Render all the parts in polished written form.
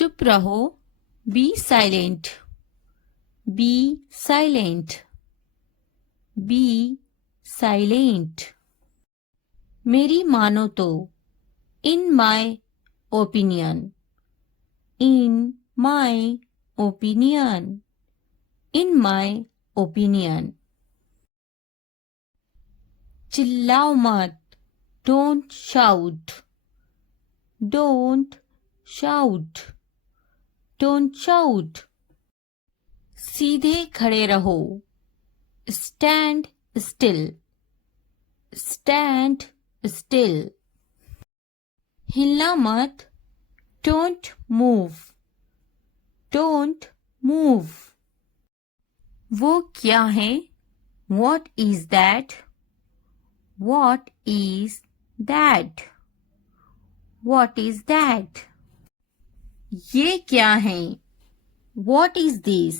चुप रहो, be silent, be silent, be silent. मेरी मानो तो, in my opinion, in my opinion, in my opinion. चिल्लाओ मत, don't shout, don't shout, don't shout. सीधे खड़े रहो, स्टैंड स्टिल, स्टैंड स्टिल। हिलना मत, डोंट मूव, डोंट मूव। वो क्या है, what is that, what is that, what is that. ये क्या है, what is this,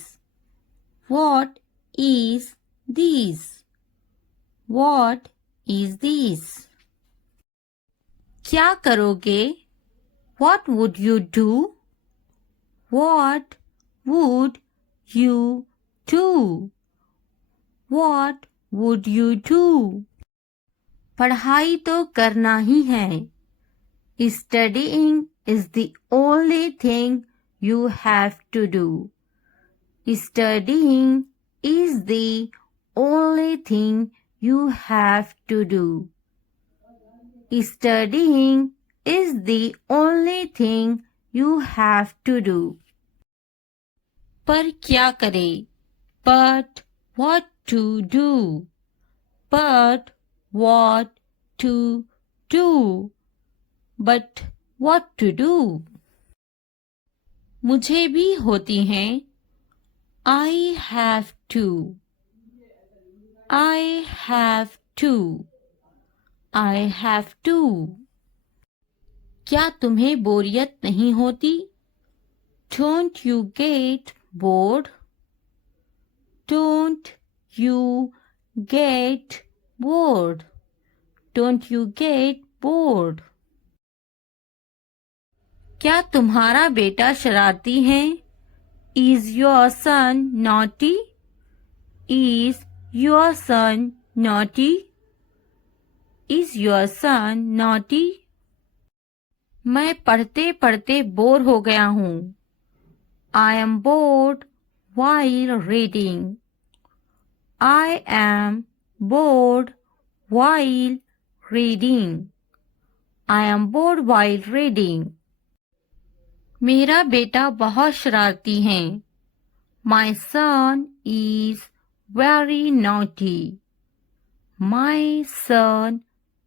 what is this, what is this. क्या करोगे, what would you do, what would you do, what would you do. पढ़ाई तो करना ही है, studying is the only thing you have to do. Studying is the only thing you have to do. Studying is the only thing you have to do. पर क्या करे, but what to do, but what to do, but what to do. मुझे भी होती हैं, I have to, I have to, I have to. क्या तुम्हें बोरियत नहीं होती, don't you get bored, don't you get bored, don't you get bored. क्या तुम्हारा बेटा शरारती है, Is your son naughty, Is your son naughty, Is your son naughty. मैं पढ़ते पढ़ते बोर हो गया हूँ, I am bored while reading, I am bored while reading, I am bored while reading. मेरा बेटा बहुत शरारती है, My son is very naughty, My son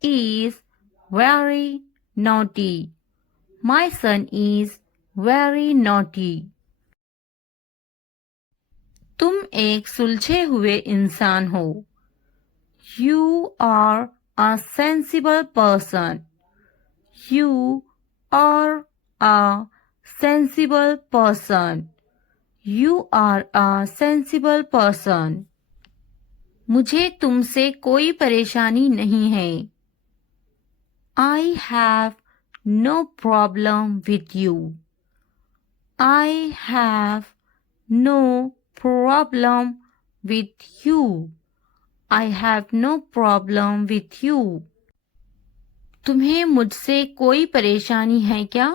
is very naughty, My son is very naughty. तुम एक सुलझे हुए इंसान हो, You are a sensible person, You are a sensible person, You are a sensible person. मुझे तुमसे कोई परेशानी नहीं है, I have no problem with you, I have no problem with you, I have no problem with you. तुम्हें मुझसे कोई परेशानी है क्या,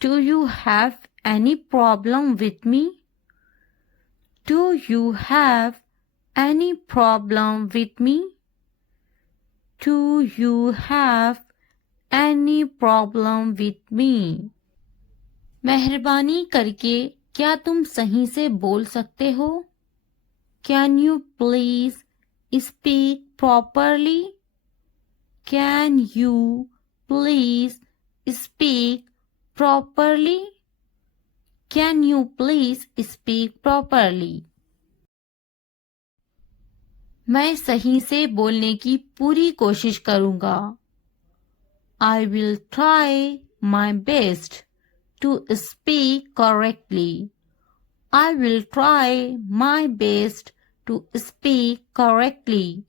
Do you have any problem with me, Do you have any problem with me, Do you have any problem with me. मेहरबानी करके क्या तुम सही से बोल सकते हो, Can you please speak properly, Can you please speak properly, Can you please speak properly. मैं सही से बोलने की पूरी कोशिश करूंगा, I will try my best to speak correctly, I will try my best to speak correctly,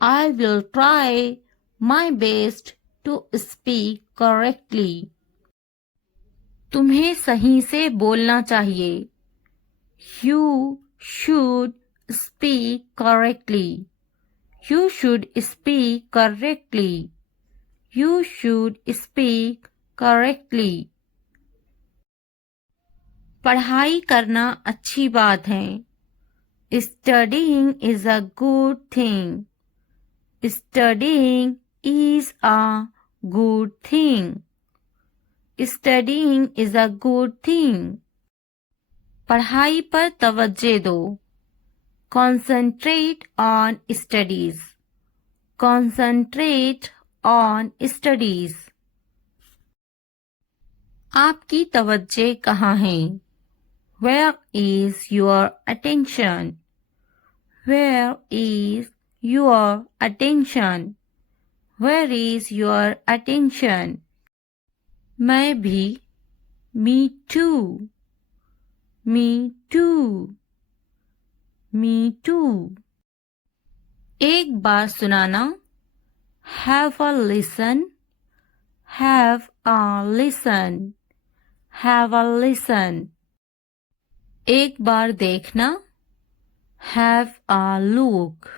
I will try my best to speak correctly. तुम्हें सही से बोलना चाहिए. You should speak correctly. You should speak correctly. You should speak correctly. पढ़ाई करना अच्छी बात है. Studying is a good thing. Studying is a good thing. Studying is a good thing. पढ़ाई पर तवज्जो दो. Concentrate on studies. Concentrate on studies. आपकी तवज्जो कहाँ है? Where is your attention? Where is your attention? Where is your attention? मैं भी. Me too. Me too. Me too. एक बार सुनाना. Have a listen. Have a listen. Have a listen. एक बार देखना. Have a look.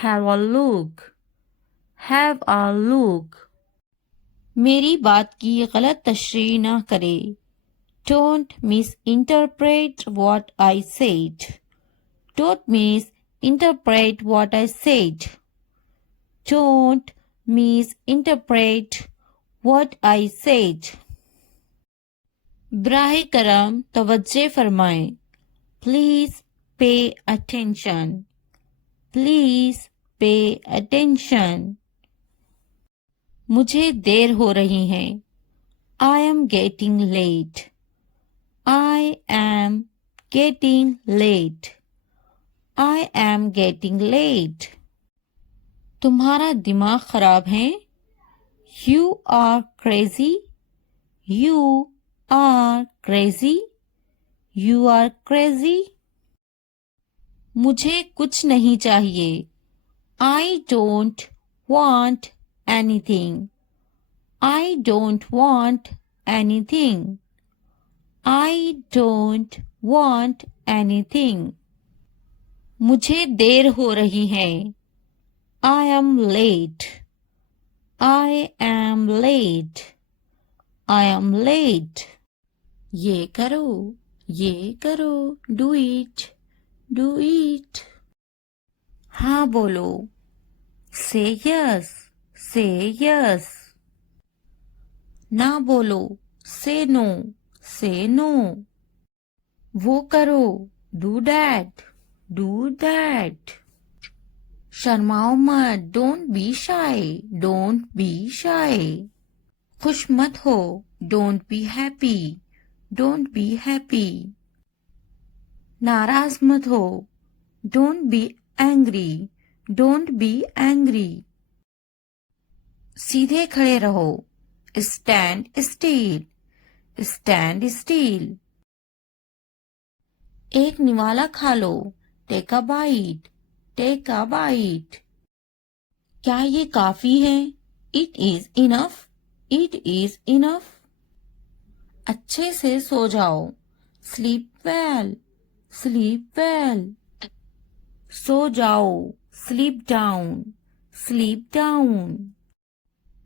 Have a look. Have a look. मेरी बात की गलत तशरीह ना करे. Don't misinterpret what I said. Don't misinterpret what I said. Don't misinterpret what I said. बराह करम तवज्जो फरमाएं. Please pay attention. Please pay attention. मुझे देर हो रही है. I am getting late. I am getting late. I am getting late. तुम्हारा दिमाग खराब है. You are crazy. You are crazy. You are crazy. मुझे कुछ नहीं चाहिए. I don't want anything. I don't want anything. I don't want anything. मुझे देर हो रही है. I am late. I am late. I am late. ये करो. ये करो. Do it. Do it. हाँ बोलो. Say yes. Say yes. ना बोलो. Say no. Say no. वो करो. Do that. Do that. शर्माओ मत. Don't be shy. Don't be shy. खुश मत हो. Don't be happy. Don't be happy. नाराज मत हो. Don't be angry. Don't be angry. सीधे खड़े रहो. Stand still. Stand still. एक निवाला खा लो. Take a bite. Take a bite. क्या ये काफी है? It is enough. It is enough. अच्छे से सो जाओ. Sleep well. Sleep well. सो जाओ. Sleep down. Sleep down.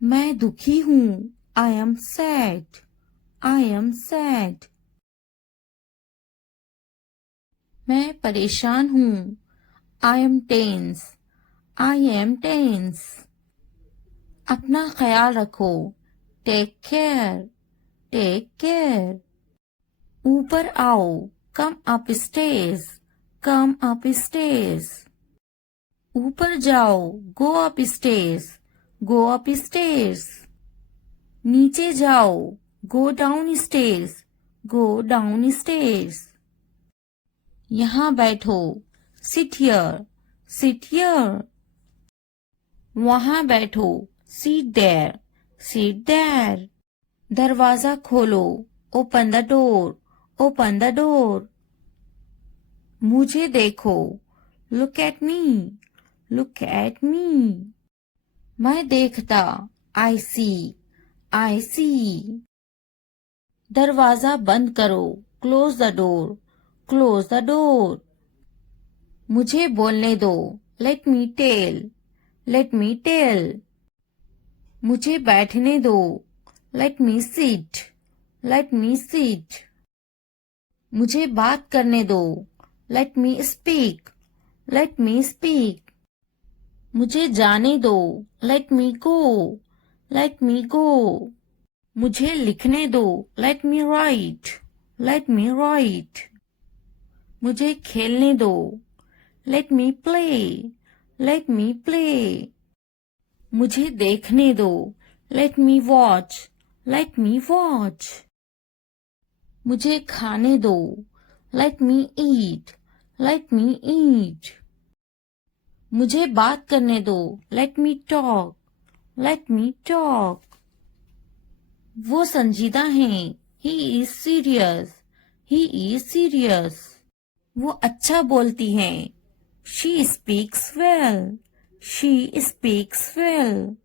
मैं दुखी हूँ. I am sad. I am sad. मैं परेशान हूँ. I am tense. I am tense. अपना ख्याल रखो. Take care. Take care. ऊपर आओ. Come upstairs. Come upstairs. ऊपर जाओ. Go upstairs. Go upstairs. नीचे जाओ. Go downstairs. Go downstairs. यहाँ बैठो. Sit here. Sit here. वहाँ बैठो. Sit there. Sit there. दरवाजा खोलो. Open the door. Open the door. मुझे देखो. Look at me. Look at me. मैं देखता. I see. I see. दरवाजा बंद करो, close the door, close the door. मुझे बोलने दो, let me tell, let me tell. मुझे बैठने दो, let me sit, let me sit. मुझे बात करने दो, let me speak, let me speak. मुझे जाने दो, लेट मी गो, लेट मी गो। मुझे लिखने दो, लेट मी राइट, लेट मी राइट। मुझे खेलने दो, लेट मी प्ले, लेट मी प्ले। मुझे देखने दो, लेट मी वॉच, लेट मी वॉच। मुझे खाने दो, लेट मी ईट, लेट मी ईट। मुझे बात करने दो, let me talk, let me talk. वो संजीदा हैं, he is serious, he is serious. वो अच्छा बोलती हैं, she speaks well, she speaks well.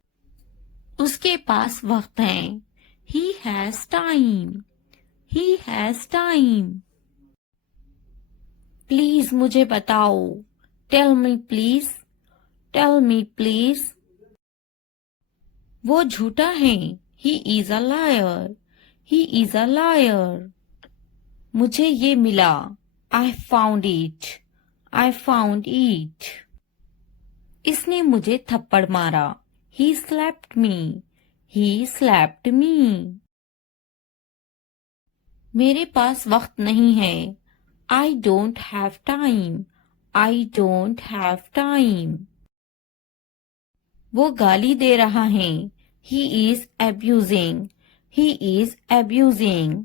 उसके पास वक्त है, he has time, he has time. Please मुझे बताओ, tell me please, tell me please. वो झूठा है, he is a liar, he is a liar. मुझे ये मिला, I found it, I found it. इसने मुझे थप्पड़ मारा, he slapped me, he slapped मी। मेरे पास वक्त नहीं है, I don't have time, I don't have time. वो गाली दे रहा है, he is abusing, he is abusing.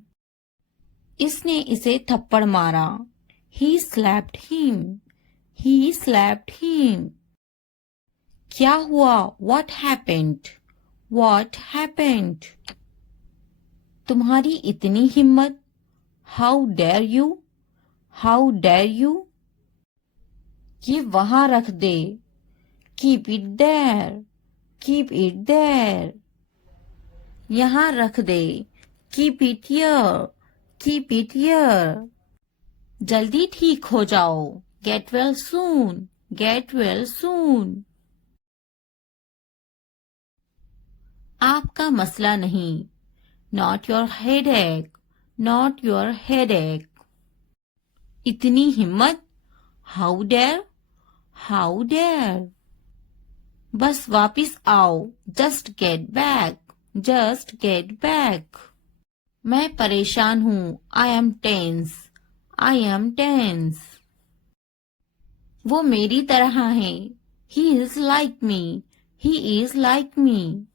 इसने इसे थप्पड़ मारा, he slapped him, he slapped him. क्या हुआ, व्हाट हैपेंड, व्हाट हैपेंड। तुम्हारी इतनी हिम्मत, how dare you, how dare you. ये वहां रख दे, keep it there, keep it there. यहां रख दे, keep it here, keep it here. जल्दी ठीक हो जाओ, get well soon, get well soon. आपका मसला नहीं, not your headache, not your headache. इतनी हिम्मत, हाउ डेयर, हाउ डेयर। बस वापिस आओ, just get back, just get back. मैं परेशान हूं, I am tense, I am tense. वो मेरी तरह है, he is like me, he is like me.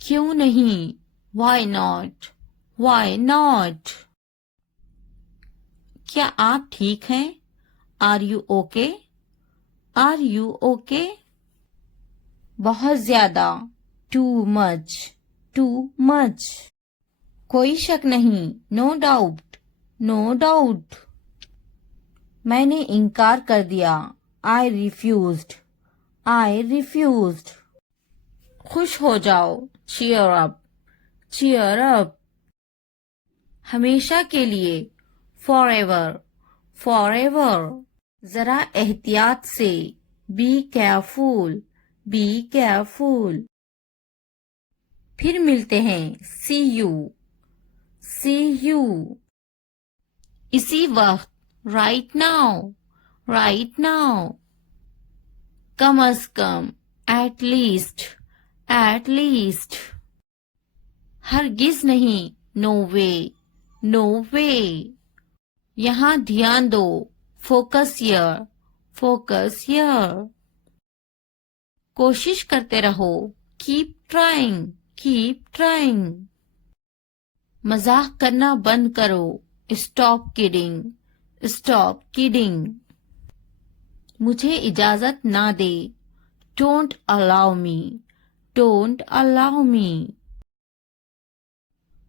क्यों नहीं, वाई नॉट, वाई नॉट। क्या आप ठीक हैं, are you okay, are you okay. बहुत ज्यादा, टू मच, टू मच। कोई शक नहीं, नो डाउट, नो डाउट। मैंने इनकार कर दिया, आई रिफ्यूज्ड, आई रिफ्यूज्ड। खुश हो जाओ, चीयर अप, चीयर अप। हमेशा के लिए, फॉर एवर, फॉर एवर। जरा एहतियात से, बी केयरफुल, बी केयरफुल। फिर मिलते हैं, सी यू, सी यू। इसी वक्त, राइट नाउ, राइट नाउ। कम अज कम, एट लीस्ट, एट लीस्ट। हरगिज नहीं, नो वे, नो वे। यहां ध्यान दो, फोकस हियर, फोकस हियर। कोशिश करते रहो, कीप ट्राइंग, कीप ट्राइंग। मजाक करना बंद करो, स्टॉप किडिंग, स्टॉप किडिंग। मुझे इजाजत ना दे, don't allow me, don't allow me.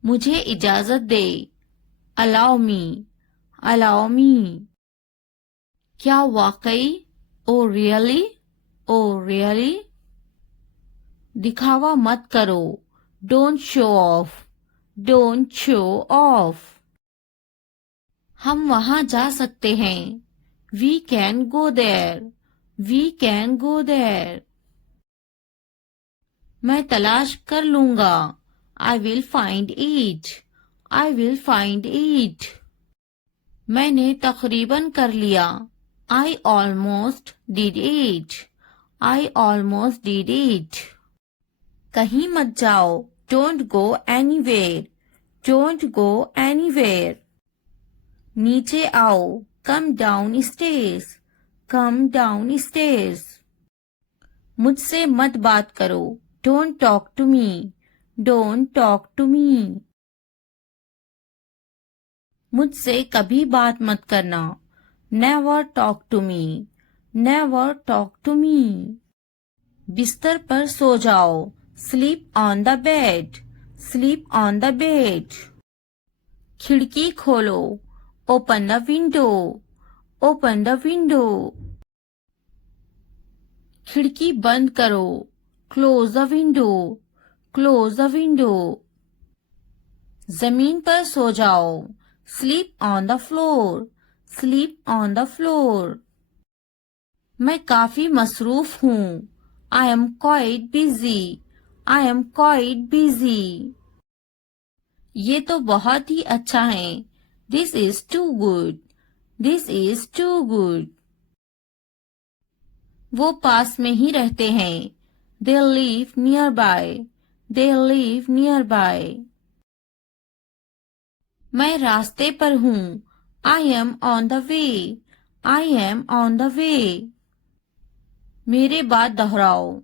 मुझे इजाजत दे, अलाउ मी, अलाउ मी। क्या वाकई, ओ रियली, ओ रियली। दिखावा मत करो, don't show off, Don't show off. हम वहां जा सकते हैं. We can go there. We can go there. मैं तलाश कर लूंगा. I will find it. I will find it. मैंने तकरीबन कर लिया. I almost did it. I almost did it. कहीं मत जाओ. Don't go anywhere. Don't go anywhere. नीचे आओ. Come downstairs. Come downstairs. मुझसे मत बात करो. Don't talk to me. Don't talk to me. मुझसे कभी बात मत करना. Never talk to me. Never talk to me. बिस्तर पर सो जाओ. Sleep on the bed. Sleep on the bed. खिड़की खोलो. Open the window. Open the window. खिड़की बंद करो. Close the window. Close the window. जमीन पर सो जाओ. Sleep on the floor. Sleep on the floor. मैं काफी मसरूफ हूँ. I am quite busy. I am quite busy. ये तो बहुत ही अच्छा है. This is too good. This is too good. वो पास में ही रहते हैं. They live nearby. They live nearby. मैं रास्ते पर हूँ. I am on the way. I am on the way. मेरे बाद दोहराओ.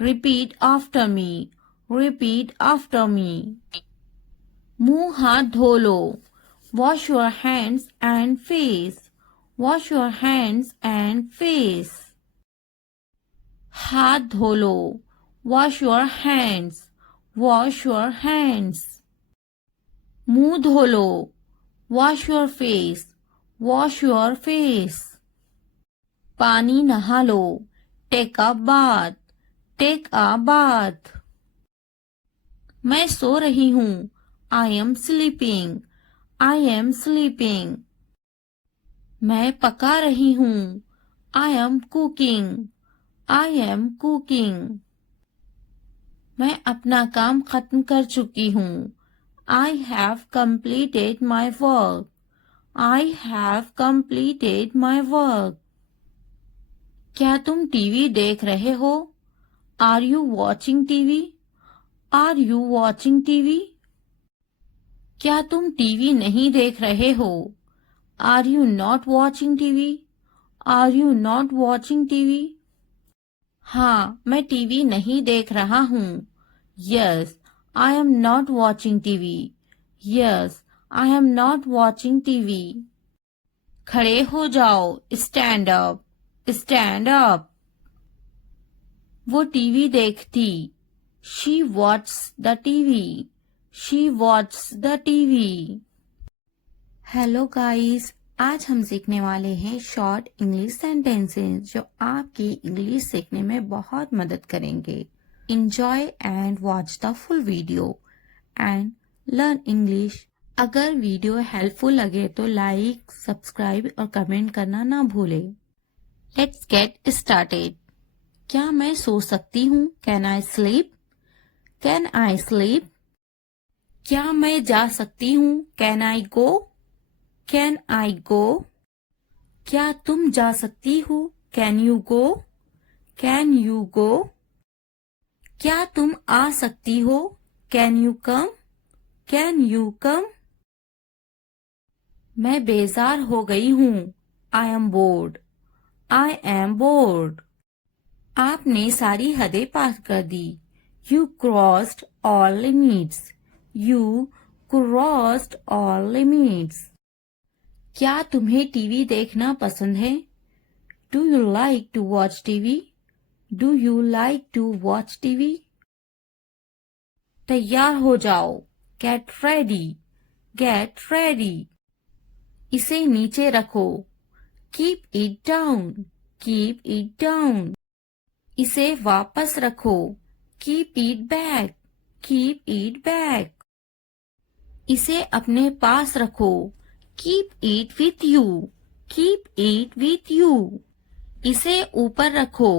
Repeat after me. Repeat after me. मुंह हाथ धो लो. Wash your hands and face. Wash your hands and face. हाथ धो लो. Wash your hands. Wash your hands. मुंह धो लो. Wash your face. Wash your face. पानी नहा लो. Take a bath. Take a bath. मैं सो रही हूँ. I am sleeping. I am sleeping. मैं पका रही हूँ. I am cooking. I am cooking. मैं अपना काम खत्म कर चुकी हूँ. I have completed my work. I have completed my work. क्या तुम टीवी देख रहे हो? Are you watching TV? Are you watching TV? क्या तुम टीवी नहीं देख रहे हो? Are you not watching TV? Are you not watching TV? हाँ, मैं टीवी नहीं देख रहा हूँ. Yes, I am not watching TV. Yes, I am not watching TV. खड़े हो जाओ. Stand up. Stand up. वो टीवी देखती. She watched the TV. She watched the TV. Hello guys, आज हम सीखने वाले हैं शॉर्ट इंग्लिश सेंटेंसेस जो आपकी इंग्लिश सीखने में बहुत मदद करेंगे. Enjoy and watch the full video and learn English. अगर वीडियो हेल्पफुल लगे तो लाइक, सब्सक्राइब और कमेंट करना ना भूलें. Let's get started. क्या मैं सो सकती हूँ? Can I sleep? Can I sleep? क्या मैं जा सकती हूँ? Can I go? Can I go? क्या तुम जा सकती हो? Can you go? Can you go? क्या तुम आ सकती हो? Can you come? Can you come? मैं बेजार हो गई हूँ. I am bored. I am bored. आपने सारी हदें पार कर दी. You crossed all limits. You crossed all limits. क्या तुम्हें टीवी देखना पसंद है? Do you like to watch TV? Do you like to watch TV? तैयार हो जाओ. Get ready. Get ready. इसे नीचे रखो. Keep it down. Keep it down. इसे वापस रखो. Keep it back. Keep it back. इसे अपने पास रखो, keep it with you, keep it with you. इसे ऊपर रखो,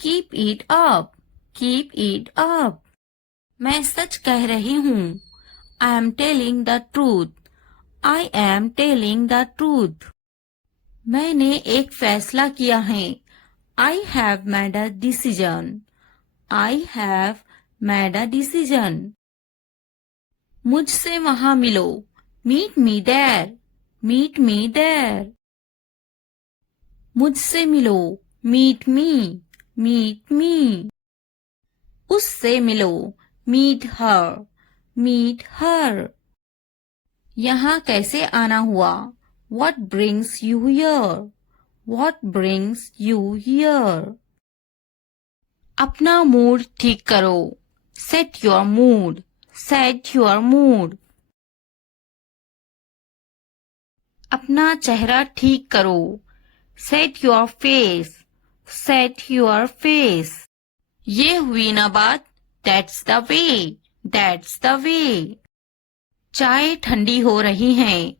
keep it up, keep it up. मैं सच कह रही हूँ, I am telling the truth, I am telling the truth. मैंने एक फैसला किया है, I have made a decision, I have made a decision. मुझसे वहां मिलो, meet me there, meet me there. मुझसे मिलो, मीट मी, मीट मी। उससे मिलो, मीट हर, मीट हर। यहाँ कैसे आना हुआ, what brings you here, what brings you here। अपना मूड ठीक करो, set your mood, set your mood। अपना चेहरा ठीक करो, set your face, set your face। ये हुई ना बात, that's the way, that's the way। चाय ठंडी हो रही है,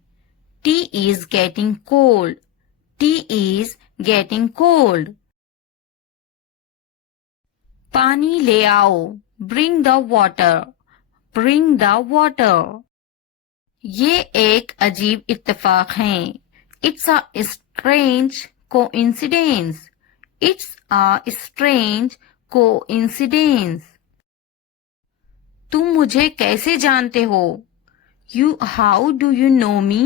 tea is getting cold, tea is getting cold। पानी ले आओ, bring the water, bring the water। ये एक अजीब इत्तेफाक है, it's a strange coincidence, it's a strange coincidence। तुम मुझे कैसे जानते हो, how do you know me,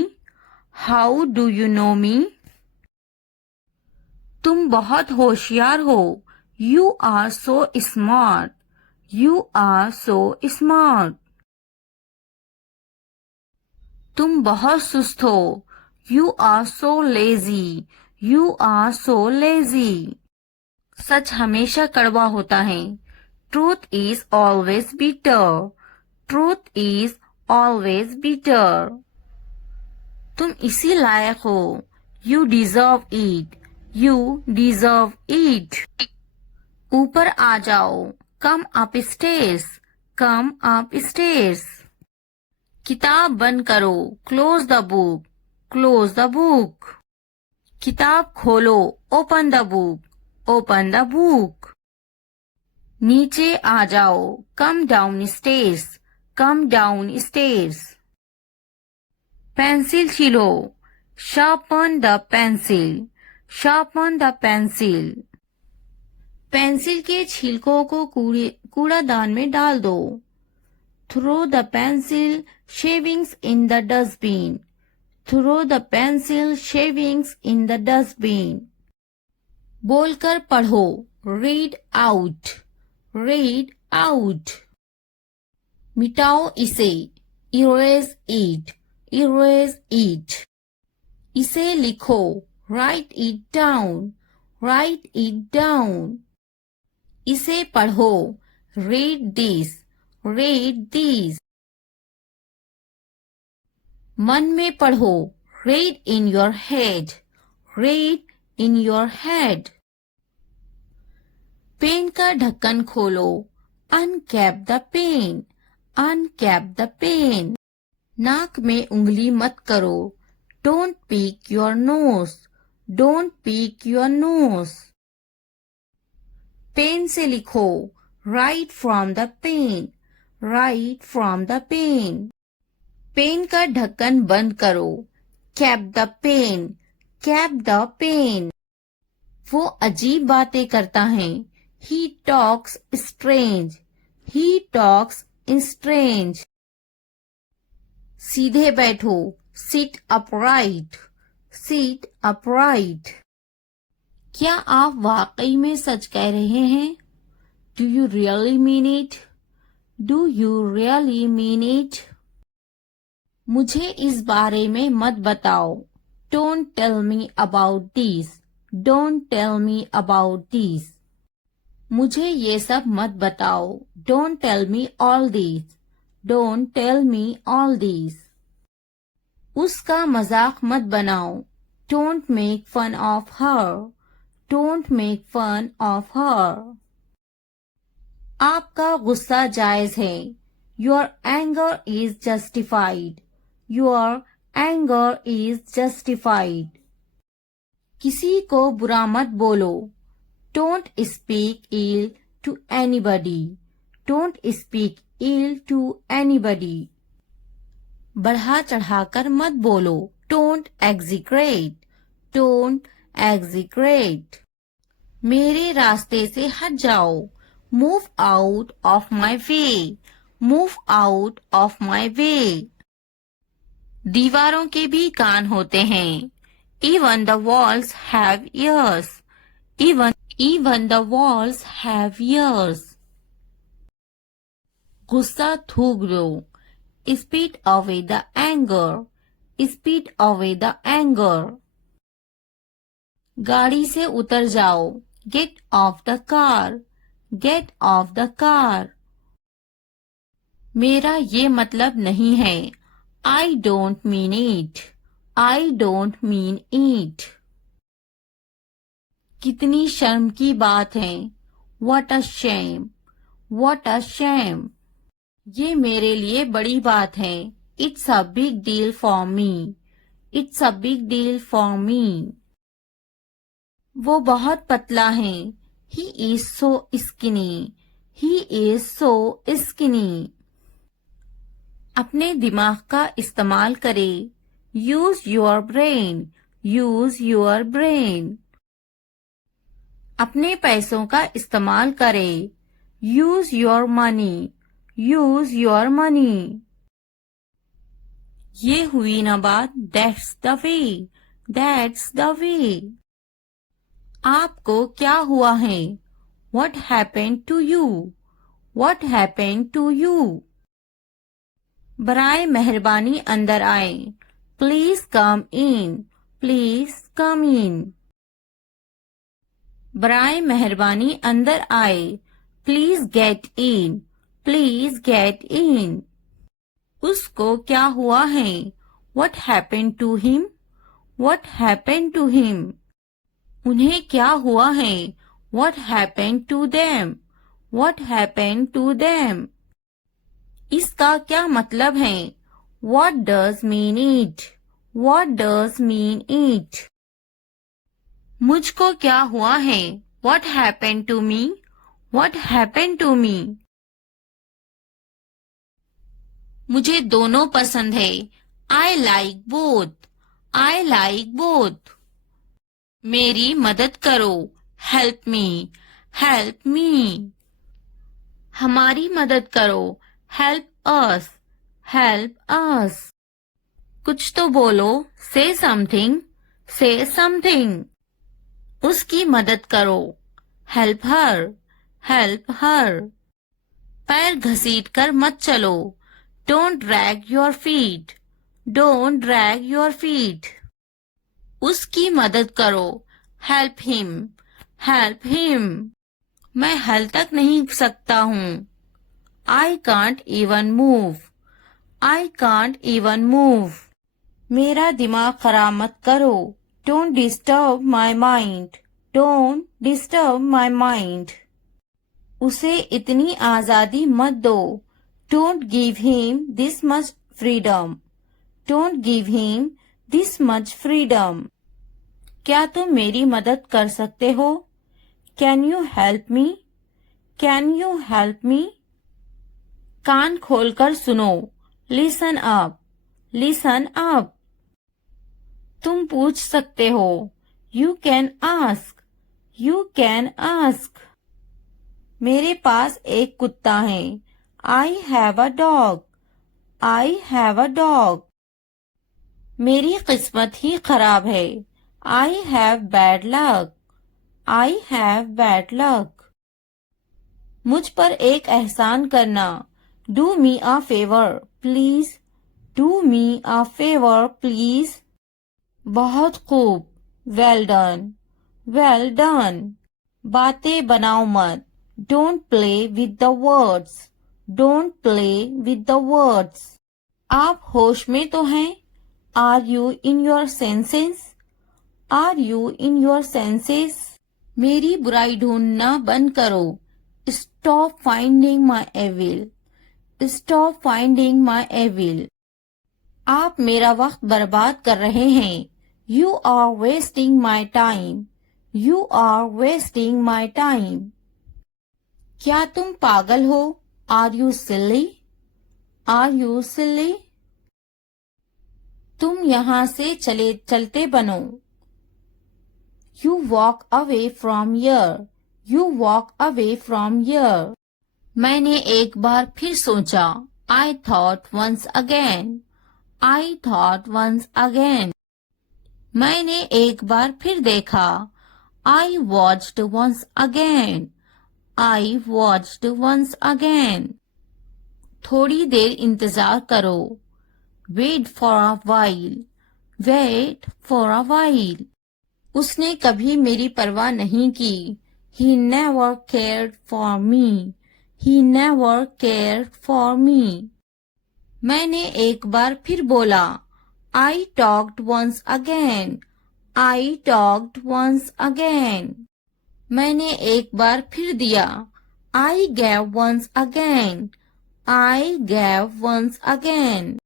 how do you know me। तुम बहुत होशियार हो, you are so smart, you are so smart। तुम बहुत सुस्त हो, you are so lazy, you are so lazy। सच हमेशा कड़वा होता है, truth is always bitter, truth is always bitter। तुम इसी लायक हो, you deserve it, you deserve it। ऊपर आ जाओ, come upstairs, come upstairs। किताब बंद करो, close the book, close the book। किताब खोलो, open the book, open the book। नीचे आ जाओ, come downstairs, come downstairs। Pencil छीलो, sharpen the pencil, sharpen the pencil। पेंसिल के छिलकों को कूड़ादान में डाल दो, throw the pencil shavings in the dustbin, throw the pencil shavings in the dustbin। बोलकर पढ़ो, read out, read out। मिटाओ इसे, erase it, erase it। इसे लिखो, write it down, write it down। इसे पढ़ो, read this, read this। मन में पढ़ो, read in your head, read in your head। Pen का ढक्कन खोलो, uncap the pen, uncap the pen। नाक में उंगली मत करो, don't pick your nose, don't pick your nose। Pen से लिखो, write from the pen, write from the pen। Pen का ढक्कन बंद करो, cap the pen, cap the pen। वो अजीब बातें करता है, he talks strange, he talks strange। सीधे बैठो, sit upright, sit upright। क्या आप वाकई में सच कह रहे हैं, do you really mean it, do you really mean it। मुझे इस बारे में मत बताओ, don't tell me about this, don't tell me about this। मुझे ये सब मत बताओ, don't tell me all this, don't tell me all this। उसका मजाक मत बनाओ, don't make fun of her, don't make fun of her। आपका गुस्सा जायज है, Your anger is justified. Your anger is justified. किसी को बुरा मत बोलो. Don't speak ill to anybody. Don't speak ill to anybody. बढ़ा चढ़ाकर मत बोलो. Don't exaggerate. Don't exaggerate. मेरे रास्ते से हट जाओ. Move out of my way. Move out of my way. दीवारों के भी कान होते हैं. Even the walls have ears. Even the walls have ears. गुस्सा थूक दो. Spit away the anger. Spit away the anger. गाड़ी से उतर जाओ. Get off the car. Get off the car. मेरा ये मतलब नहीं है. I don't mean it. I don't mean it. कितनी शर्म की बात है. What a shame. What a shame. ये मेरे लिए बड़ी बात है. It's a big deal for me. It's a big deal for me. वो बहुत पतला है. He is so skinny. He is so skinny. अपने दिमाग का इस्तेमाल करें. Use your brain. Use your brain. अपने पैसों का इस्तेमाल करें. Use your money. Use your money. ये हुई ना बात. That's the way. That's the way. आपको क्या हुआ है? What happened to you? What happened to you? बराए मेहरबानी अंदर आए. Please come in. Please come in. बराए मेहरबानी अंदर आए. Please get in. Please get in. उसको क्या हुआ है? What happened to him? What happened to him? उन्हें क्या हुआ है? What happened to them? What happened to them? इसका क्या मतलब है? What does mean it? What does mean it? मुझको क्या हुआ है? What happened to me? What happened to me? मुझे दोनों पसंद है. I like both. I like both. मेरी मदद करो. Help me. Help me. हमारी मदद करो. Help us. Help us. कुछ तो बोलो. Say something. Say something. उसकी मदद करो. Help her. Help her. पैर घसीट कर मत चलो. Don't drag your feet. Don't drag your feet. उसकी मदद करो. Help him. Help him. मैं हल तक नहीं सकता हूँ. I can't even move. I can't even move. मेरा दिमाग खराब मत करो. Don't disturb my mind. Don't disturb my mind. उसे इतनी आजादी मत दो. Don't give him this much freedom. Don't give him this much freedom. क्या तुम मेरी मदद कर सकते हो? Can you help me? Can you help me? कान खोलकर सुनो. Listen up. Listen up. तुम पूछ सकते हो. You can ask. You can ask. मेरे पास एक कुत्ता है. I have a dog. I have a dog. मेरी किस्मत ही खराब है. I have bad luck. I have bad luck. मुझ पर एक एहसान करना. Do me a favor, please. Do me a favor, please. बहुत खूब. Well done. Well done. बातें बनाओ मत. Don't play with the words. Don't play with the words. आप होश में तो हैं? Are you in your senses? Are you in your senses? मेरी बुराई ढूंढना बंद करो. Stop finding my evil. Stop finding my evil. आप मेरा वक्त बर्बाद कर रहे हैं. You are wasting my time. You are wasting my time. क्या तुम पागल हो? Are you silly? Are you silly? तुम यहाँ से चलते बनो. You walk away from here. You walk away from here. मैंने एक बार फिर सोचा. I thought once again. I thought once again. मैंने एक बार फिर देखा. I watched once again. I watched once again. थोड़ी देर इंतजार करो. Wait for a while. Wait for a while. उसने कभी मेरी परवाह नहीं की. He never cared for me. He never cared for me. मैंने एक बार फिर बोला. I talked once again. I talked once again. मैंने एक बार फिर दिया. I gave once again. I gave once again.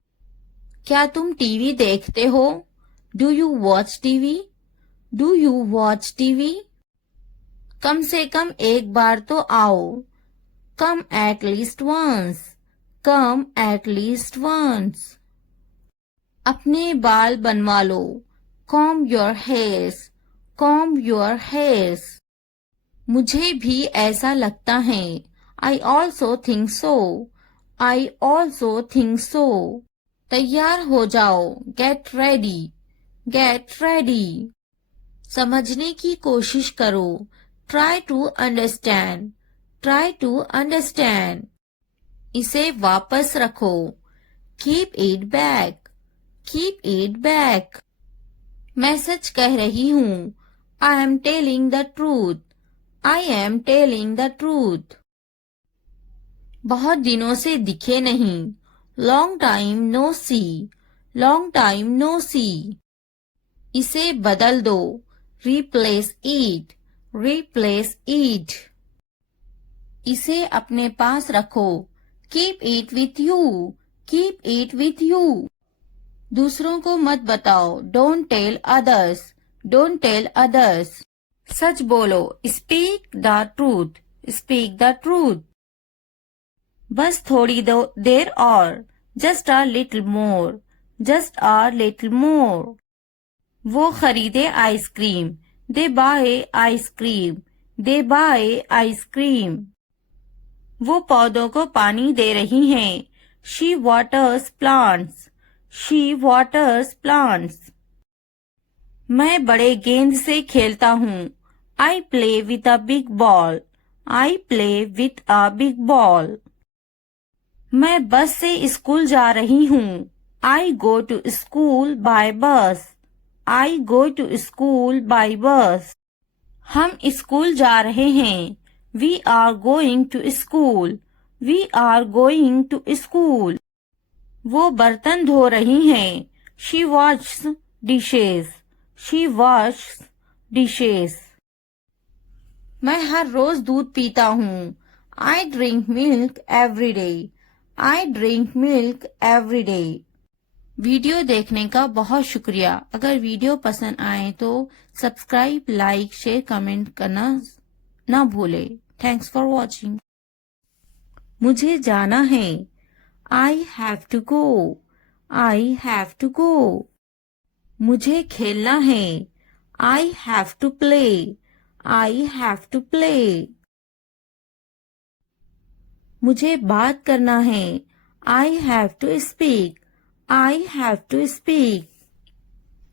क्या तुम टीवी देखते हो? Do you watch TV? Do you watch TV? कम से कम एक बार तो आओ. Come at least once. Come at least once. अपने बाल बनवा लो. Comb your hairs. Comb your hairs. मुझे भी ऐसा लगता है. I also think so. I also think so. तैयार हो जाओ. Get ready. Get ready. समझने की कोशिश करो. Try to understand. Try to understand. इसे वापस रखो. Keep it back. Keep it back. मैं सच कह रही हूँ. I am telling the truth. I am telling the truth. बहुत दिनों से दिखे नहीं. Long time no see. Long time no see. इसे बदल दो. Replace it. Replace it. इसे अपने पास रखो. Keep it with you. Keep it with you. दूसरों को मत बताओ. Don't tell others. Don't tell others. सच बोलो. Speak the truth. Speak the truth. बस थोड़ी देर और. Just a little more. Just a little more. वो खरीदे ice cream. They buy ice cream. They buy ice cream. वो पौधों को पानी दे रही हैं. She waters plants. She waters plants. मैं बड़े गेंद से खेलता हूँ. I play with a big ball. I play with a big ball. मैं बस से स्कूल जा रही हूँ. I go to school by bus. I go to school by bus. हम स्कूल जा रहे हैं. We are going to school. We are going to school. वो बर्तन धो रही हैं. She washes dishes. She washes dishes. मैं हर रोज दूध पीता हूँ. I drink milk every day. I drink milk every day. Video देखने का बहुत शुक्रिया. अगर वीडियो पसंद आए तो सब्सक्राइब, लाइक, शेयर, कमेंट करना ना भूले. Thanks for watching. मुझे जाना है. I have to go. I have to go. मुझे खेलना है. I have to play. I have to play. मुझे बात करना है. I have to speak. I have to speak.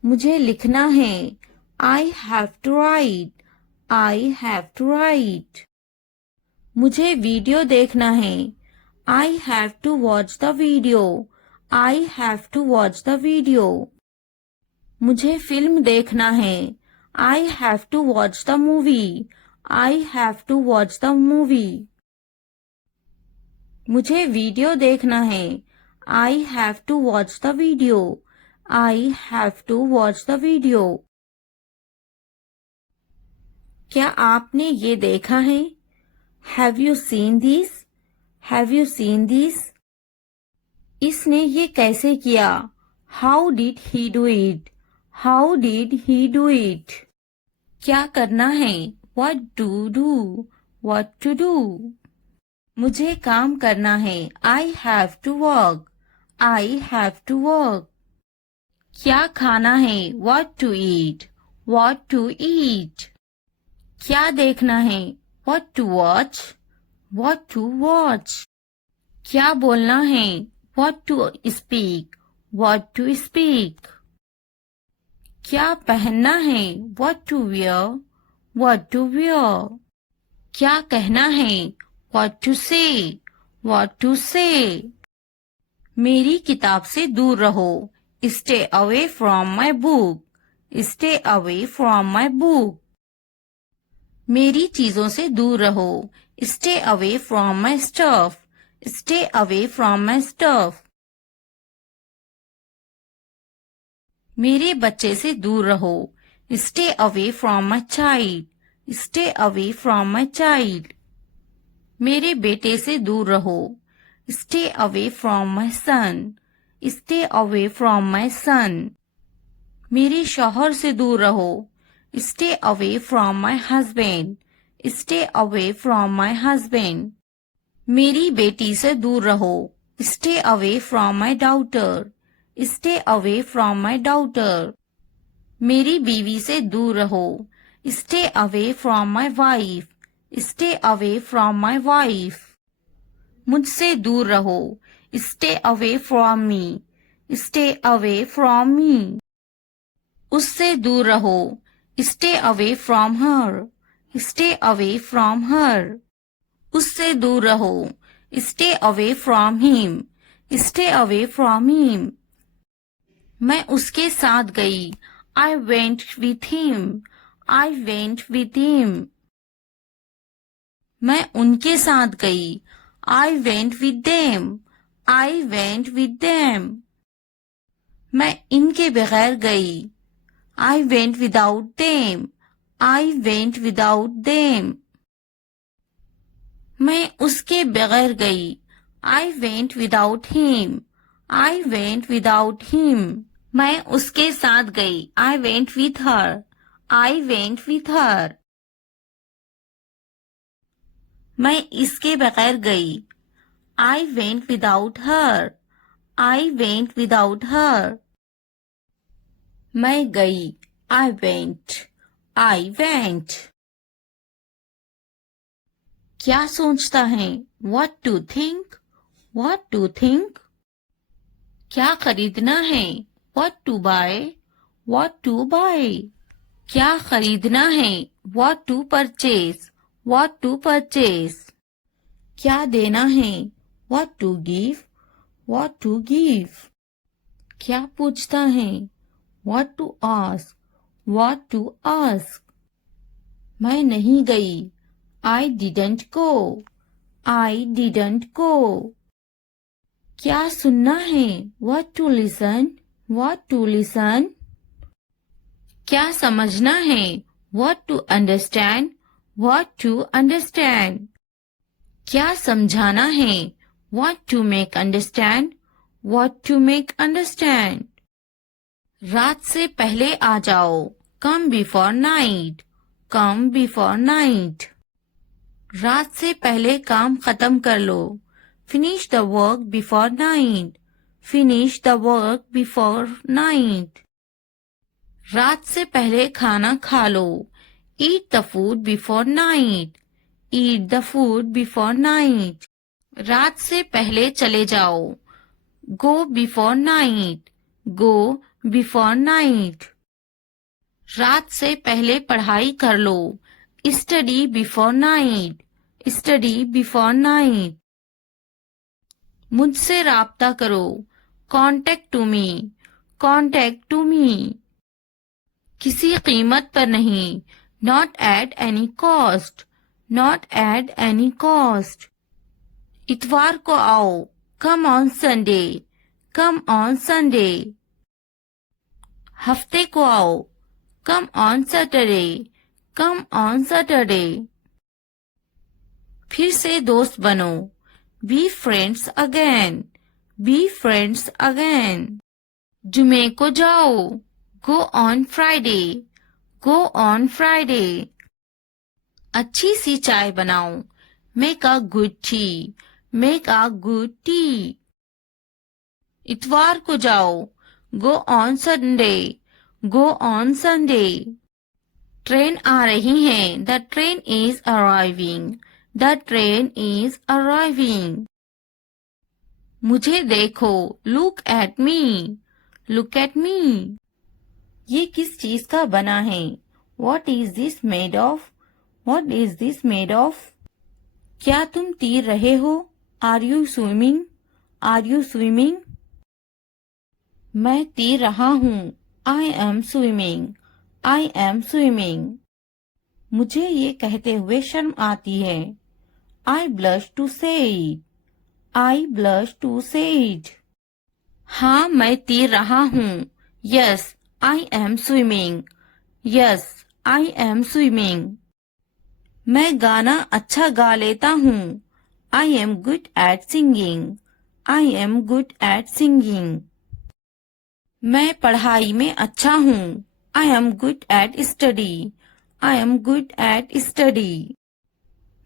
मुझे लिखना है. I have to write. I have to write. मुझे वीडियो देखना है. I have to watch the video. I have to watch the video. मुझे फिल्म देखना है. I have to watch the movie. I have to watch the movie. मुझे video देखना है. I have to watch the video. I have to watch the video. क्या आपने ये देखा है? Have you seen this? Have you seen this? इसने ये कैसे किया? How did he do it? How did he do it? क्या करना है? What to do? What to do? मुझे काम करना है। I have to work. I have to work. क्या खाना है? What to eat? What to eat? क्या देखना है? What to watch? What to watch? क्या बोलना है? What to speak? What to speak? क्या पहनना है? What to wear? What to wear? क्या कहना है? What to say? What to say? मेरी किताब से दूर रहो। Stay away from my book. Stay away from my book. मेरी चीजों से दूर रहो। Stay away from my stuff. Stay away from my stuff. मेरे बच्चे से दूर रहो। Stay away from my child. Stay away from my child. मेरे बेटे से दूर रहो। Stay away from my son. Stay away from my सन। मेरे शौहर से दूर रहो। Stay away from my husband. Stay away from my husband. मेरी बेटी से दूर रहो। Stay away from my daughter. Stay away from my daughter. मेरी बीवी से दूर रहो। Stay away from my wife. Stay away from my wife. मुझसे दूर रहो। Stay away from me. Stay away from me. उससे दूर रहो। Stay away from her. Stay away from her. उससे दूर रहो। Stay away from him. Stay away from him. मैं उसके साथ गई। I went with him. I went with him. मैं उनके साथ गई। I went with them. I went with them. मैं इनके बगैर गई। I went without them. I went without them. मैं उसके बगैर गई। I went without him. I went without him. मैं उसके साथ गई। I went with her. I went with her. मैं इसके बगैर गई। I went without her. I went without her. मैं गई। I went. I went. क्या सोचता है? What to think? What to think? क्या खरीदना है? What to buy? What to buy? क्या खरीदना है? What to purchase? What to purchase? क्या देना है? What to give? What to give? क्या पूछता है? What to ask? What to ask? मैं नहीं गई। I didn't go. I didn't go. क्या सुनना है? What to listen? What to listen? क्या समझना है? What to understand? What to understand? क्या समझाना है? What to make understand? What to make understand? रात से पहले आ जाओ। Come before night. Come before night. रात से पहले काम खत्म कर लो। Finish the work before night. Finish the work before night. रात से पहले खाना खा लो। Eat the food before night. Eat the food before night. रात से पहले चले जाओ। Go before night. Go before night. रात से पहले पढ़ाई कर लो। Study before night. Study before night. मुझसे राब्ता करो। Contact to me. Contact to me. किसी कीमत पर नहीं। Not at any cost. Not at any cost. इतवार को आओ। Come on Sunday. Come on Sunday. हफ्ते को आओ। Come on Saturday. Come on Saturday. फिर से दोस्त बनो। Be friends again. Be friends again. जुमे को जाओ, go on Friday, go on Friday. अच्छी सी चाय बनाओ, make a good tea, make a good tea. इतवार को जाओ, go on Sunday, go on Sunday. Train आ रही है, the train is arriving, the train is arriving. मुझे देखो, look at me, look at me. ये किस चीज का बना है? What is this made of? What is this made of? क्या तुम तैर रहे हो? Are you swimming? Are you swimming? मैं तैर रहा हूँ। I am swimming. I am swimming. मुझे ये कहते हुए शर्म आती है। I blush to say it. I blush to say it. हाँ, मैं तैर रहा हूँ। Yes, I am swimming. Yes, I am swimming. मैं गाना अच्छा गा लेता हूँ। I am good at singing. I am good at singing. मैं पढ़ाई में अच्छा हूँ। I am good at study. I am good at study.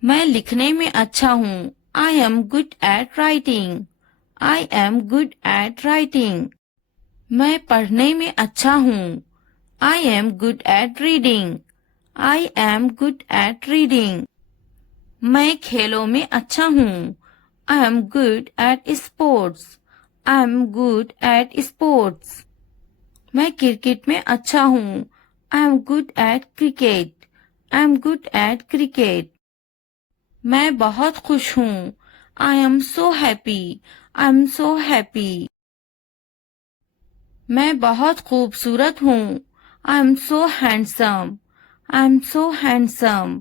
मैं लिखने में अच्छा हूँ। I am good at writing. I am good at writing. मैं पढ़ने में अच्छा हूँ। I am good at reading. I am good at reading. मैं खेलों में अच्छा हूँ। I am good at sports. I am good at sports. मैं क्रिकेट में अच्छा हूँ। I am good at cricket. I am good at cricket. मैं बहुत खुश हूँ। I am so happy. I am so happy. मैं बहुत खूबसूरत हूँ। I am so handsome. I am so handsome.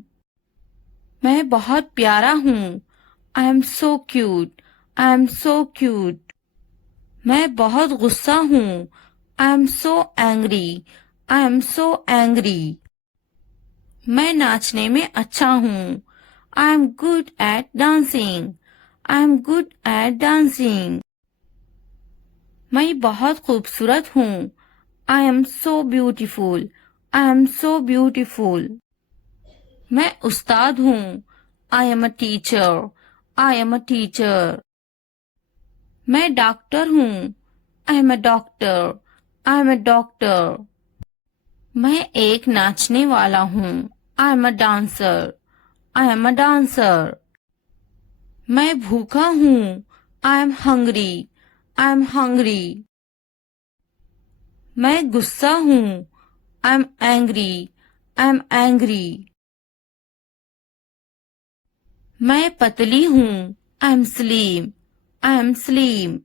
मैं बहुत प्यारा हूँ। I am so cute. I am so cute. मैं बहुत गुस्सा हूँ। I am so angry. I am so angry. मैं नाचने में अच्छा हूँ। I am good at dancing. I am good at dancing. मैं बहुत खूबसूरत हूँ। I am so beautiful. I am so beautiful. मैं उस्ताद हूँ। I am a teacher. I am a teacher. मैं डॉक्टर हूँ। I am a doctor. I am a doctor. मैं एक नाचने वाला हूँ। I am a dancer. I am a dancer. मैं भूखा हूँ। I am hungry. I am hungry. मैं गुस्सा हूँ। I am angry. I am angry. मैं पतली हूँ। I am slim. I am slim.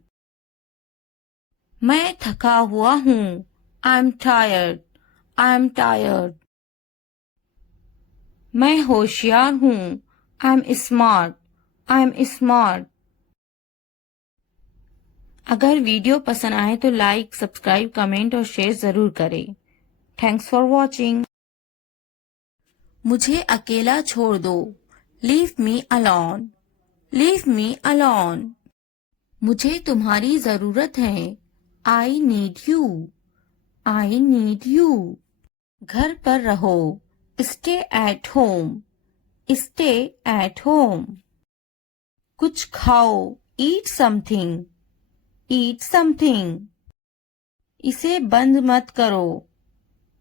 मैं थका हुआ हूँ। I am tired. I am tired. मैं होशियार हूँ। I am smart. I am smart. अगर वीडियो पसंद आए तो लाइक, सब्सक्राइब, कमेंट और शेयर जरूर करें। Thanks for watching. मुझे अकेला छोड़ दो। Leave me alone. Leave me alone. मुझे तुम्हारी जरूरत है। I need you. I need you. घर पर रहो। Stay at home. Stay at home. कुछ खाओ। Eat something. Eat something. इसे बंद मत करो।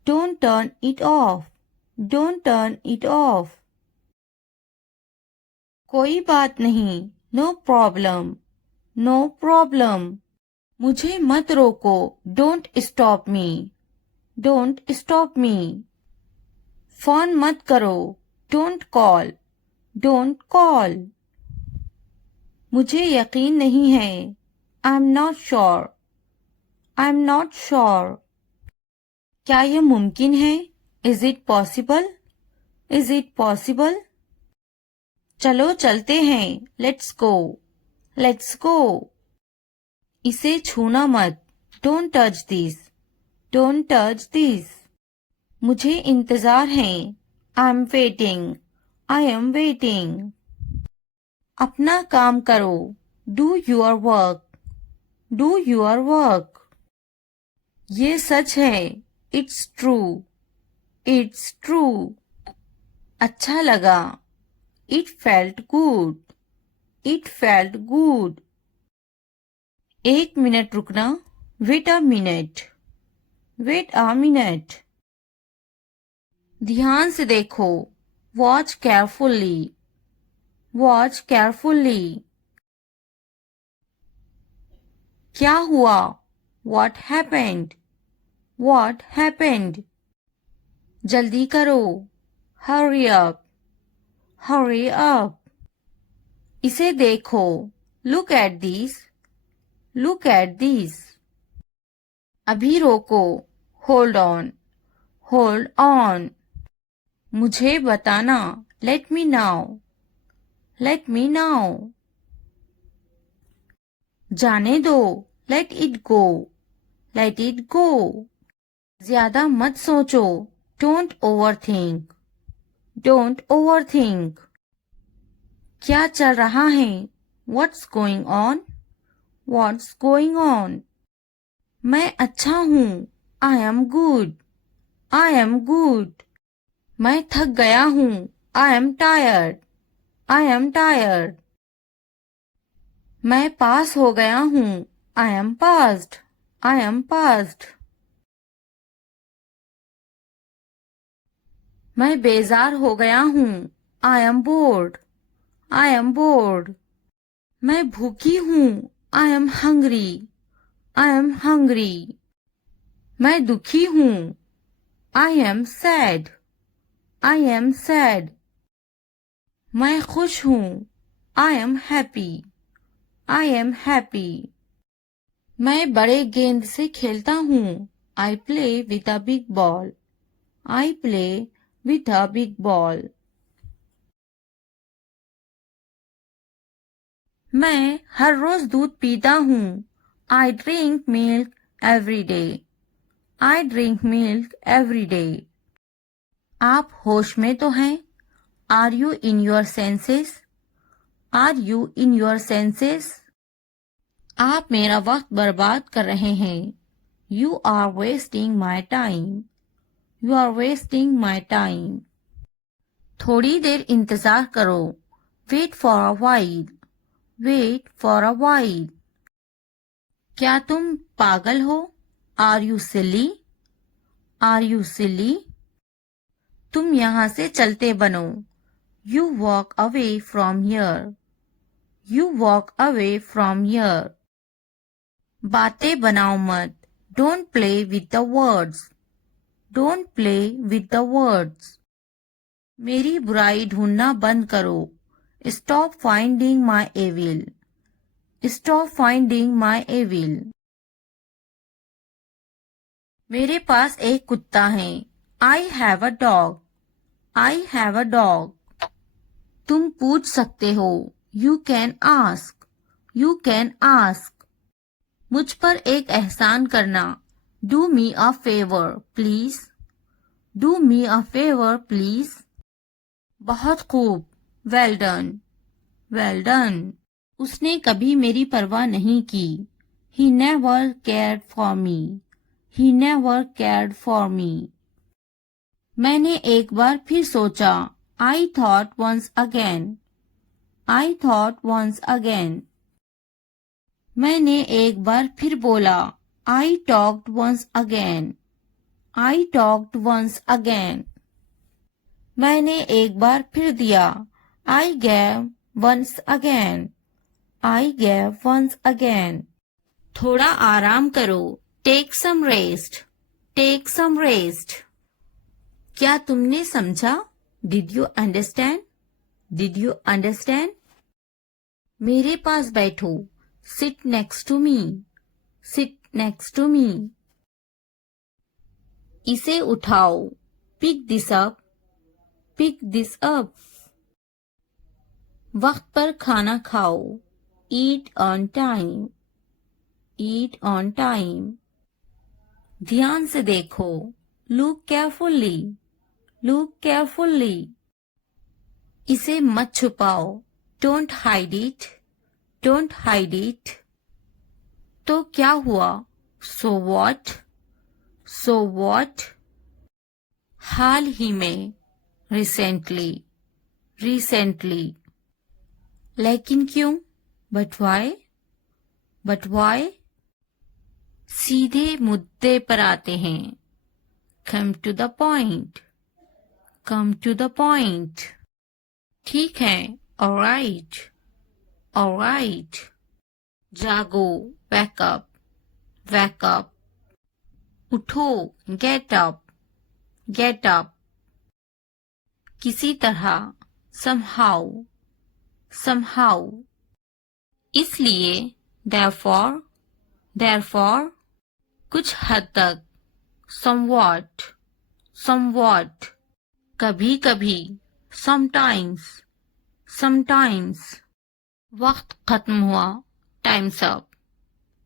Don't turn it off. Don't turn it off. कोई बात नहीं। No problem. No problem. मुझे मत रोको। Don't stop me. Don't stop me. Phone मत करो। Don't call. Don't call. मुझे यकीन नहीं है। I am not sure. I am not sure. क्या यह मुमकिन है? Is it possible? Is it possible? चलो चलते हैं। Let's go. Let's go. इसे छूना मत। Don't touch this. Don't touch this. मुझे इंतजार है। I am waiting. I am waiting. अपना काम करो। Do your work. Do your work. ये सच है, इट्स ट्रू, इट्स ट्रू। अच्छा लगा, it felt good, it felt good. एक मिनट रुकना, wait a minute, wait a minute. ध्यान से देखो, वॉच केयरफुली, वॉच केयरफुली। क्या हुआ, व्हाट हैपेंड, व्हाट हैपेंड। जल्दी करो, हरी अप, हरी अप। इसे देखो, look at this, look at this. अभी रोको, होल्ड ऑन, होल्ड ऑन। मुझे बताना, let me now, let me now. जाने दो, let it go, let it go. ज्यादा मत सोचो, don't over think, don't over think. क्या चल रहा है, what's going on, what's going on. मैं अच्छा हूँ, I am good, I am good. मैं थक गया हूँ, I am tired, I am tired. मैं पास हो गया हूँ, I M passed, I am passed. मैं बेजार हो गया हूँ, I M board, I am board. मैं भूखी हूँ, I am hungry, I am hungry. मैं दुखी हूँ, I am sad, I am sad. मैं खुश हूँ, I am happy, I am happy. मैं बड़े गेंद से खेलता हूँ, I play with a big ball, I play with a big ball. मैं हर रोज दूध पीता हूँ, I drink milk every day, I drink milk every day. आप होश में तो हैं, are you in your senses, are you in your senses. आप मेरा वक्त बर्बाद कर रहे हैं, you are wasting my time, you are wasting my time. थोड़ी देर इंतजार करो, wait for a while, wait for a while. क्या तुम पागल हो, are you silly, are you silly. तुम यहाँ से चलते बनो, you walk away from here, you walk away from here. बातें बनाओ मत, don't play with the words, don't play with the words. मेरी बुराई ढूंढना बंद करो, stop finding my evil, stop finding my evil. मेरे पास एक कुत्ता है, I have a dog, I have a dog. तुम पूछ सकते हो, you can ask, you can ask. मुझ पर एक एहसान करना, do me a favour please, do me a favour please. बहुत खूब, वेल डन, वेल डन। उसने कभी मेरी परवाह नहीं की, he never cared for me, he never cared for me. मैंने एक बार फिर सोचा, I thought once again, I thought once again. मैंने एक बार फिर बोला, I talked once again, I talked once again. मैंने एक बार फिर दिया, I gave once again, I gave once again. थोड़ा आराम करो, take some rest, take some rest. क्या तुमने समझा, did you understand, did you understand. मेरे पास बैठो, sit next to me, sit next to me. इसे उठाओ, pick this up, pick this up. वक्त पर खाना खाओ, eat on time, eat on time. ध्यान से देखो, लुक केयरफुली, लुक केयरफुली। इसे मत छुपाओ, don't hide it, don't hide it. तो क्या हुआ? So what? So what? हाल ही में, recently, recently. लेकिन क्यों? But why? But why? सीधे मुद्दे पर आते हैं. Come to the point. Come to the point. ठीक है. Alright. Alright. जागो. Wake up. Wake up. उठो. Get up. Get up. किसी तरह. Somehow. Somehow. इसलिए. Therefore. Therefore. कुछ हद तक. Somewhat. Somewhat. कभी कभी. Sometimes. Sometimes. वक्त खत्म हुआ. Time's up.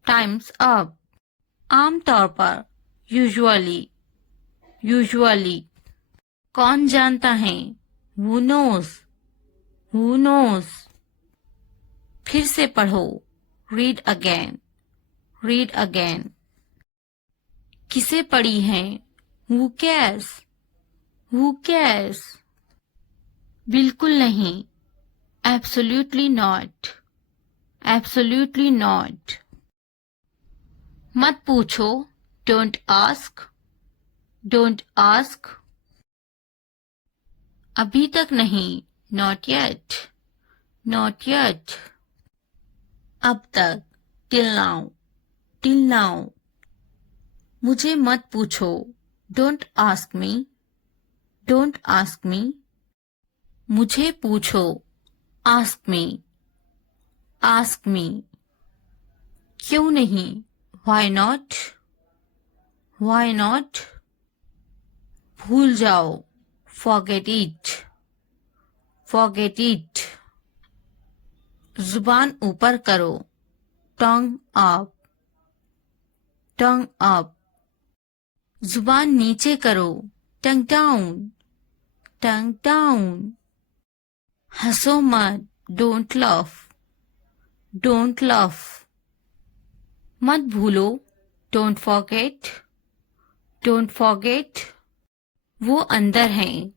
Time's up. आमतौर पर. Usually. Usually. कौन जानता है? Who knows? Who knows? फिर से पढ़ो. Read again. Read again. किसे पढ़ी है? Who cares? Who cares? बिल्कुल नहीं. Absolutely not. Absolutely not. मत पूछो. Don't ask. Don't ask. अभी तक नहीं. Not yet. Not yet. अब तक. Till now. Till now. मुझे मत पूछो. Don't ask me. Don't ask me. मुझे पूछो. Ask me. Ask me. क्यों नहीं? Why not? Why not? भूल जाओ. Forget it. Forget it. जुबान ऊपर करो. Tongue up. Tongue up. जुबान नीचे करो. Tongue down. Tongue down. हंसो मत. Don't laugh. Don't laugh. मत भूलो. Don't forget. Don't forget. वो अंदर है.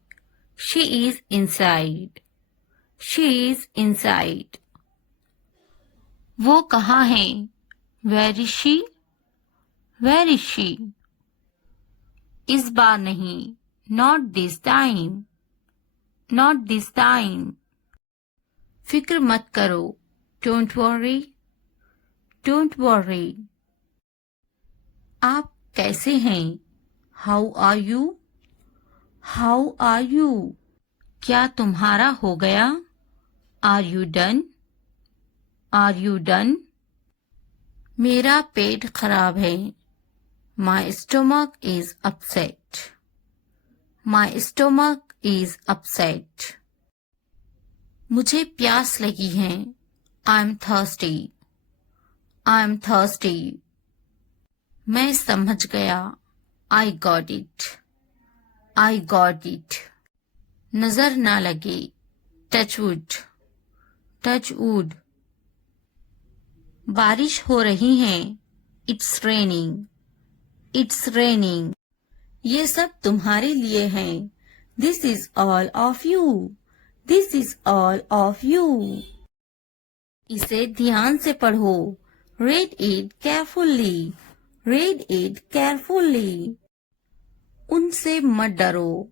She is inside. She is inside. वो कहाँ है? Where is she? Where is she? इस बार नहीं. Not this time. Not this time. फिक्र मत करो. Don't worry. Don't worry. आप कैसे हैं? How are you? How are you? क्या तुम्हारा हो गया? Are you done? Are you done? मेरा पेट खराब है. My stomach is upset. My stomach is upset. मुझे प्यास लगी है. I'm thirsty. I'm thirsty. मैं समझ गया. I got it. I got it. नजर ना लगे. Touch wood. Touch wood. बारिश हो रही है. It's raining. It's raining. ये सब तुम्हारे लिए है. This is all of you. This is all of you. इसे ध्यान से पढ़ो. Read it carefully. Read it carefully. उनसे मत डरो.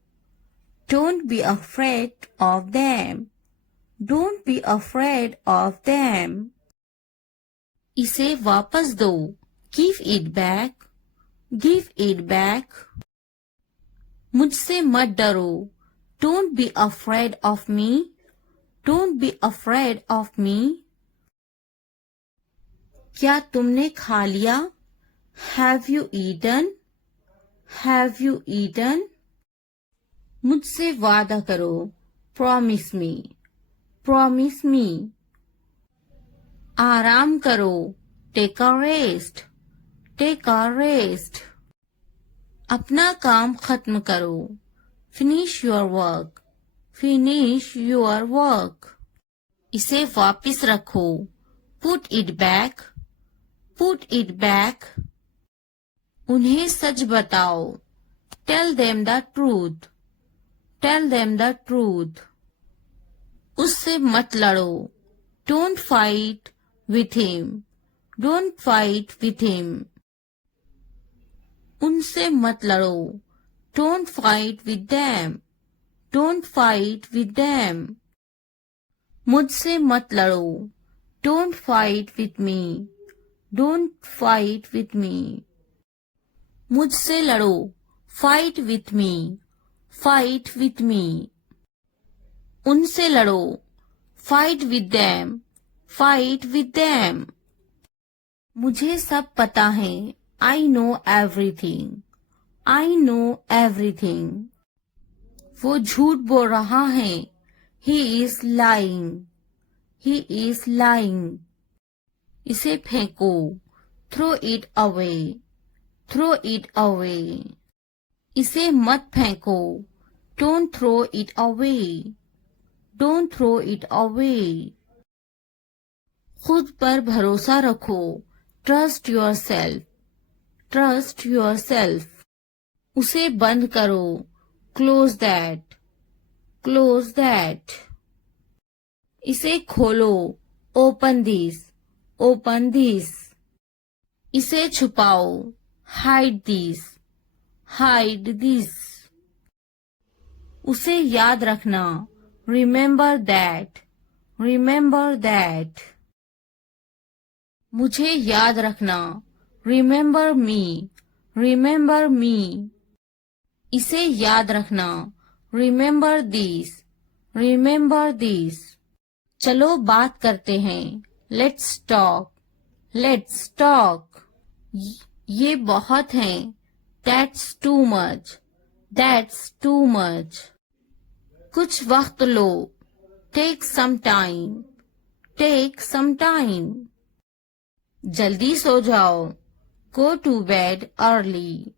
Don't be afraid of them. Don't be afraid of them. इसे वापस दो. Give it back. Give it back. मुझसे मत डरो. Don't be afraid of me. Don't be afraid of me. क्या तुमने खा लिया? Have you eaten? Have you eaten? मुझसे वादा करो. Promise me. Promise me. आराम करो. Take a rest. Take a rest. अपना काम खत्म करो. Finish your work. Finish your work. इसे वापस रखो. Put it back. Put it back. उन्हें सच बताओ. Tell them the truth. Tell them the truth. उससे मत लड़ो. Don't fight with him. Don't fight with him. उनसे मत लड़ो. Don't fight with them. Don't fight with them. मुझसे मत लड़ो. Don't fight with me. Don't fight with me. मुझसे लड़ो. Fight with me. Fight with me. उनसे लड़ो. Fight with them. Fight with them. मुझे सब पता है. I know everything. I know everything. वो झूठ बोल रहा है. He is lying. He is lying. इसे फेंको. Throw it away. Throw it away. इसे मत फेंको. Don't throw it away. Don't throw it away. खुद पर भरोसा रखो. Trust yourself. Trust yourself. उसे बंद करो. Close that. Close that. इसे खोलो. Open this. Open this. इसे छुपाओ. Hide this. Hide this. उसे याद रखना. Remember that. Remember that. मुझे याद रखना. Remember me. Remember me. इसे याद रखना. Remember this. Remember this. चलो बात करते हैं. Let's talk. Let's talk. ये बहुत है. That's too much. That's too much. कुछ वक्त लो. Take some time. Take some time. जल्दी सो जाओ. Go to bed early.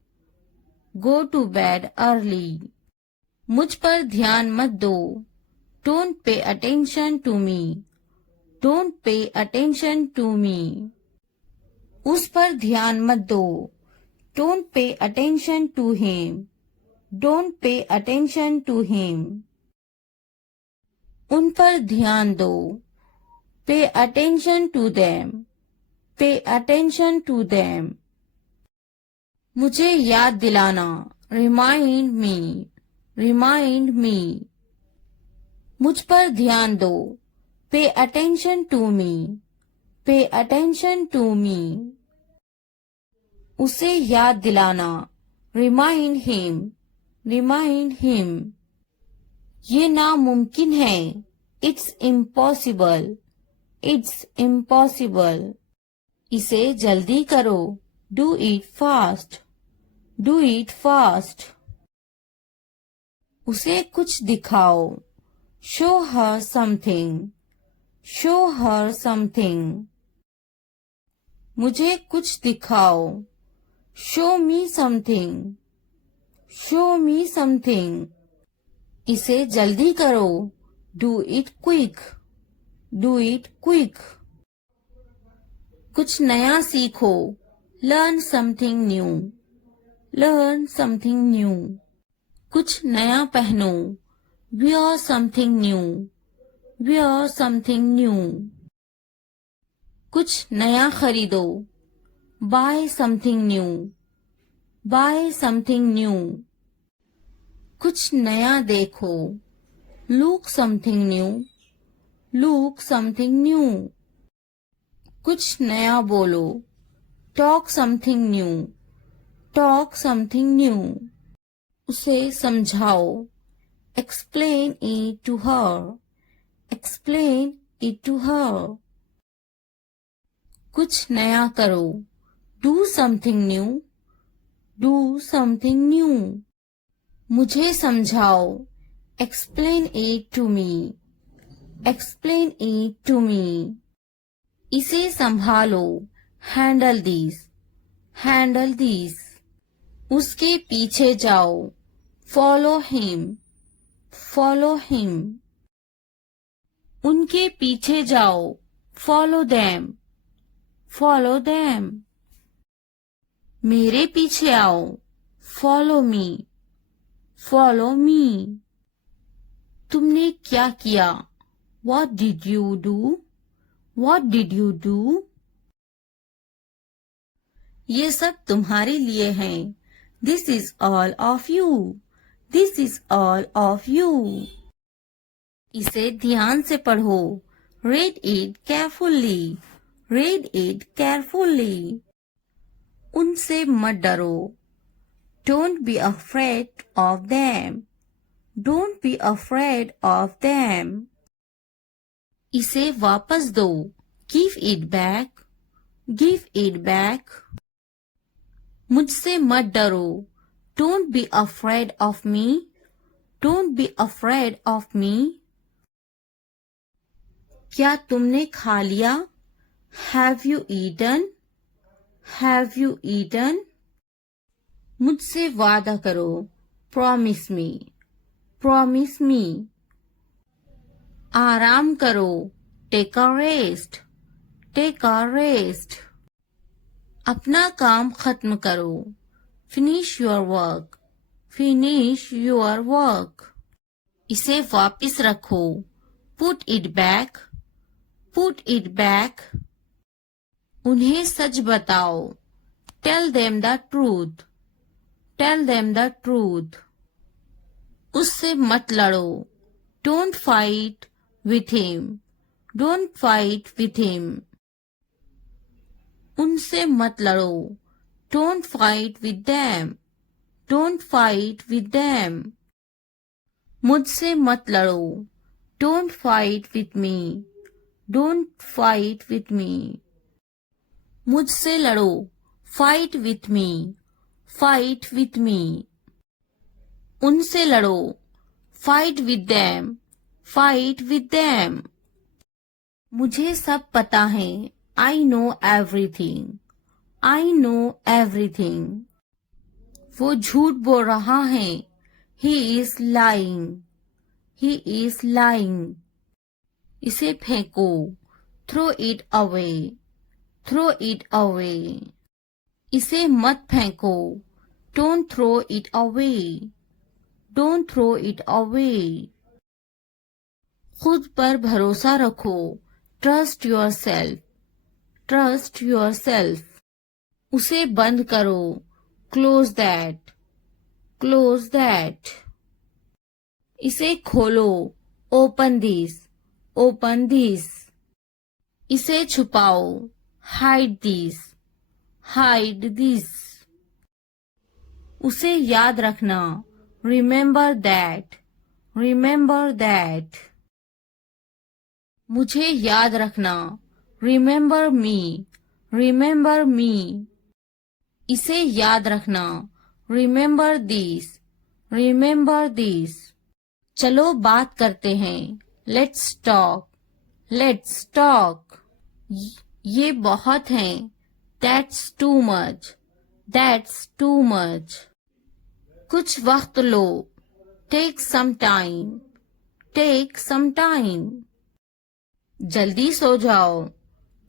Go to bed early. मुझ पर ध्यान मत दो. Don't pay attention to me. Don't pay attention to me. उस पर ध्यान मत दो. Don't pay attention to him. Don't pay attention to him. उन पर ध्यान दो. Pay attention to them. Pay attention to them. मुझे याद दिलाना. Remind me. Remind me. मुझ पर ध्यान दो. Pay attention to me. Pay attention to me. उसे याद दिलाना. Remind him. Remind him. ये नामुमकिन है. It's impossible. It's impossible. इसे जल्दी करो. Do it fast. Do it fast. उसे कुछ दिखाओ. Show her something. Show her something. मुझे कुछ दिखाओ. Show me something. Show me something. इसे जल्दी करो. Do it quick. Do it quick. कुछ नया सीखो. Learn something new. Learn something new. कुछ नया पहनो. Wear something new. Wear something new. कुछ नया खरीदो. Buy something new. Buy something new. कुछ नया देखो. Look something new. Look something new. कुछ नया बोलो. Talk something new. Talk something new. उसे समझाओ. Explain it to her. Explain it to her. कुछ नया करो. Do something new. Do something new. मुझे समझाओ. Explain it to me. Explain it to me. इसे संभालो. Handle this. Handle this. उसके पीछे जाओ. Follow him. Follow him. उनके पीछे जाओ. Follow them. follow them. मेरे पीछे आओ, follow me, follow me. तुमने क्या किया? What did you do? What did you do? ये सब तुम्हारे लिए हैं. This is all of you. This is all of you. इसे ध्यान से पढ़ो. Read it carefully. Read it carefully. उनसे मत डरो. Don't be afraid of them. Don't be afraid of them. इसे वापस दो. Give it back. Give it back. मुझसे मत डरो. Don't be afraid of me. Don't be afraid of me. क्या तुमने खा लिया? Have you eaten? Have you eaten? मुझसे वादा करो. Promise me. Promise me. आराम करो. Take a rest. Take a rest. अपना काम खत्म करो. Finish your work. Finish your work. इसे वापस रखो. Put it back. Put it back. उन्हें सच बताओ. Tell them the truth. Tell them the truth. उससे मत लड़ो. Don't fight with him. Don't fight with him. उनसे मत लड़ो. Don't fight with them. Don't fight with them. मुझसे मत लड़ो. Don't fight with me. Don't fight with me. मुझसे लड़ो. Fight with me. Fight with me. उनसे लड़ो. Fight with them. Fight with them. मुझे सब पता है. I know everything. I know everything. वो झूठ बोल रहा है. He is lying. He is lying. इसे फेंको. Throw it away. Throw it away. इसे मत फेंको. Don't throw it away. Don't throw it away. खुद पर भरोसा रखो. Trust yourself. Trust yourself. उसे बंद करो. Close that. Close that. इसे खोलो. Open this. Open this. इसे छुपाओ. Hide this. Hide this. उसे याद रखना. Remember that. Remember that. मुझे याद रखना. Remember me. Remember me. इसे याद रखना. Remember this. Remember this. चलो बात करते हैं. Let's talk. Let's talk. ये बहुत है. That's too much. That's too much. कुछ वक्त लो. Take some time. Take some time. जल्दी सो जाओ.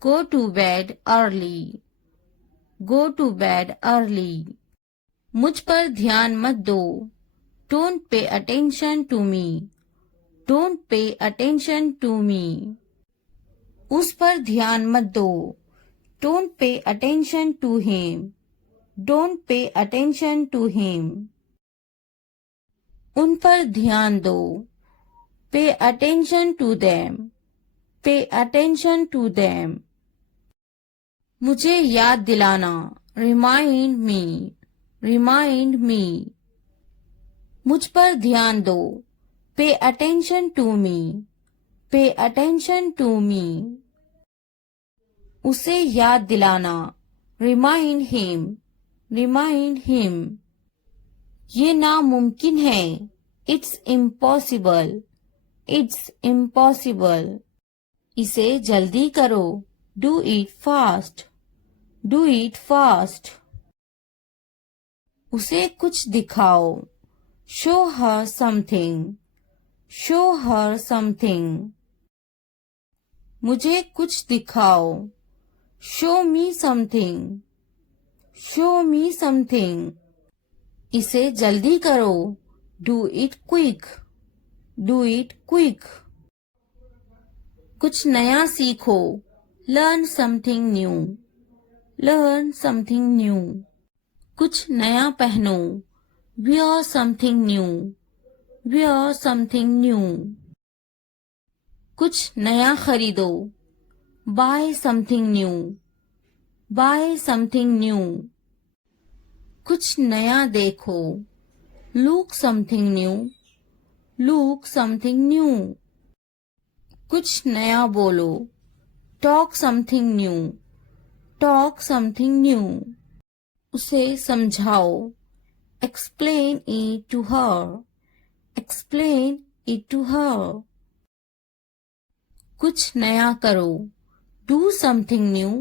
Go to bed early. Go to bed early. मुझ पर ध्यान मत दो. Don't pay attention to me. Don't pay attention to me. उस पर ध्यान मत दो. Don't pay attention to him. Don't pay attention to him. उन पर ध्यान दो. Pay attention to them. Pay attention to them. मुझे याद दिलाना. Remind me. Remind me. मुझ पर ध्यान दो. Pay attention to me. Pay attention to me. उसे याद दिलाना. Remind him. Remind him. ये नामुमकिन है. It's impossible. It's impossible. इसे जल्दी करो. Do it fast. Do it fast. उसे कुछ दिखाओ. Show her something. Show her something. मुझे कुछ दिखाओ. Show me something, show me something. इसे जल्दी करो, do it quick, do it quick. कुछ नया सीखो, learn something new, learn something new. कुछ नया पहनो, wear something new, wear something new। कुछ नया खरीदो, buy something new, buy something new। कुछ नया देखो, look something new, look something new। कुछ नया बोलो, talk something new, talk something new। उसे समझाओ, explain it to her, explain it to her। कुछ नया करो, do something new,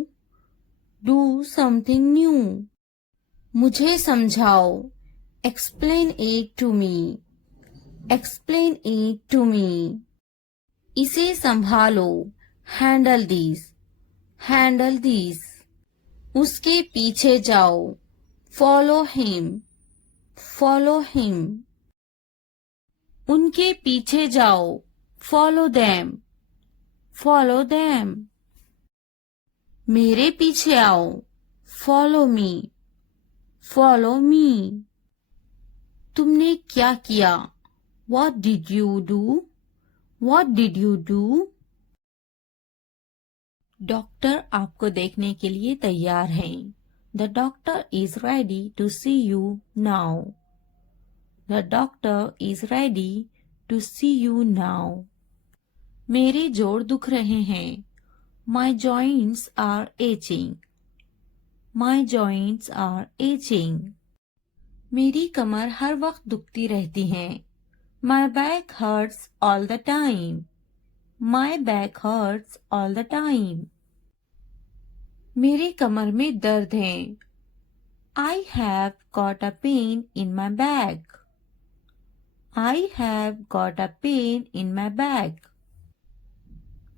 do something new। मुझे समझाओ, explain it to me, explain it to me। इसे संभालो, handle this, handle this। उसके पीछे जाओ, follow him, follow him। उनके पीछे जाओ, follow them, follow them। मेरे पीछे आओ, follow me, follow me। तुमने क्या किया, what did you do, what did you do। Doctor आपको देखने के लिए तैयार हैं। The doctor is ready to see you now, the doctor is ready to see you now। मेरे जोड़ दुख रहे हैं, my joints are aching, my joints are aching। मेरी कमर हर वक्त दुखती रहती है, my back hurts all the time, my back hurts all the time। मेरी कमर में दर्द है, I have got a pain in my back, I have got a pain in my back।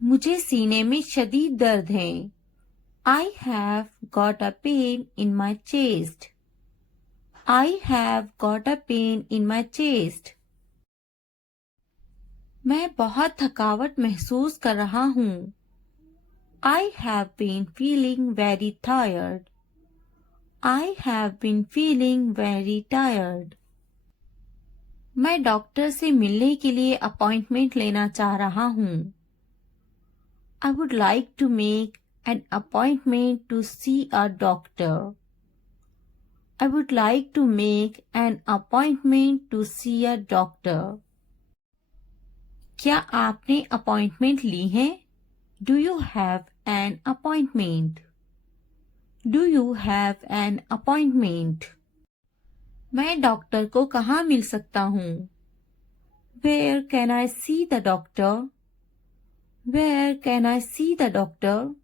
मुझे सीने में शदीद दर्द है, I have got a pain in my chest, I have got a pain in my chest। मैं बहुत थकावट महसूस कर रहा हूँ, I have been feeling very tired, I have been feeling very tired। मैं डॉक्टर से मिलने के लिए अपॉइंटमेंट लेना चाह रहा हूँ, I would like to make an appointment to see a doctor, I would like to make an appointment to see a doctor। क्या आपने अपॉइंटमेंट ली है, Do you have an appointment, Do you have an appointment। मैं doctor को कहाँ मिल सकता हूँ, Where can I see the doctor, Where can I see the doctor।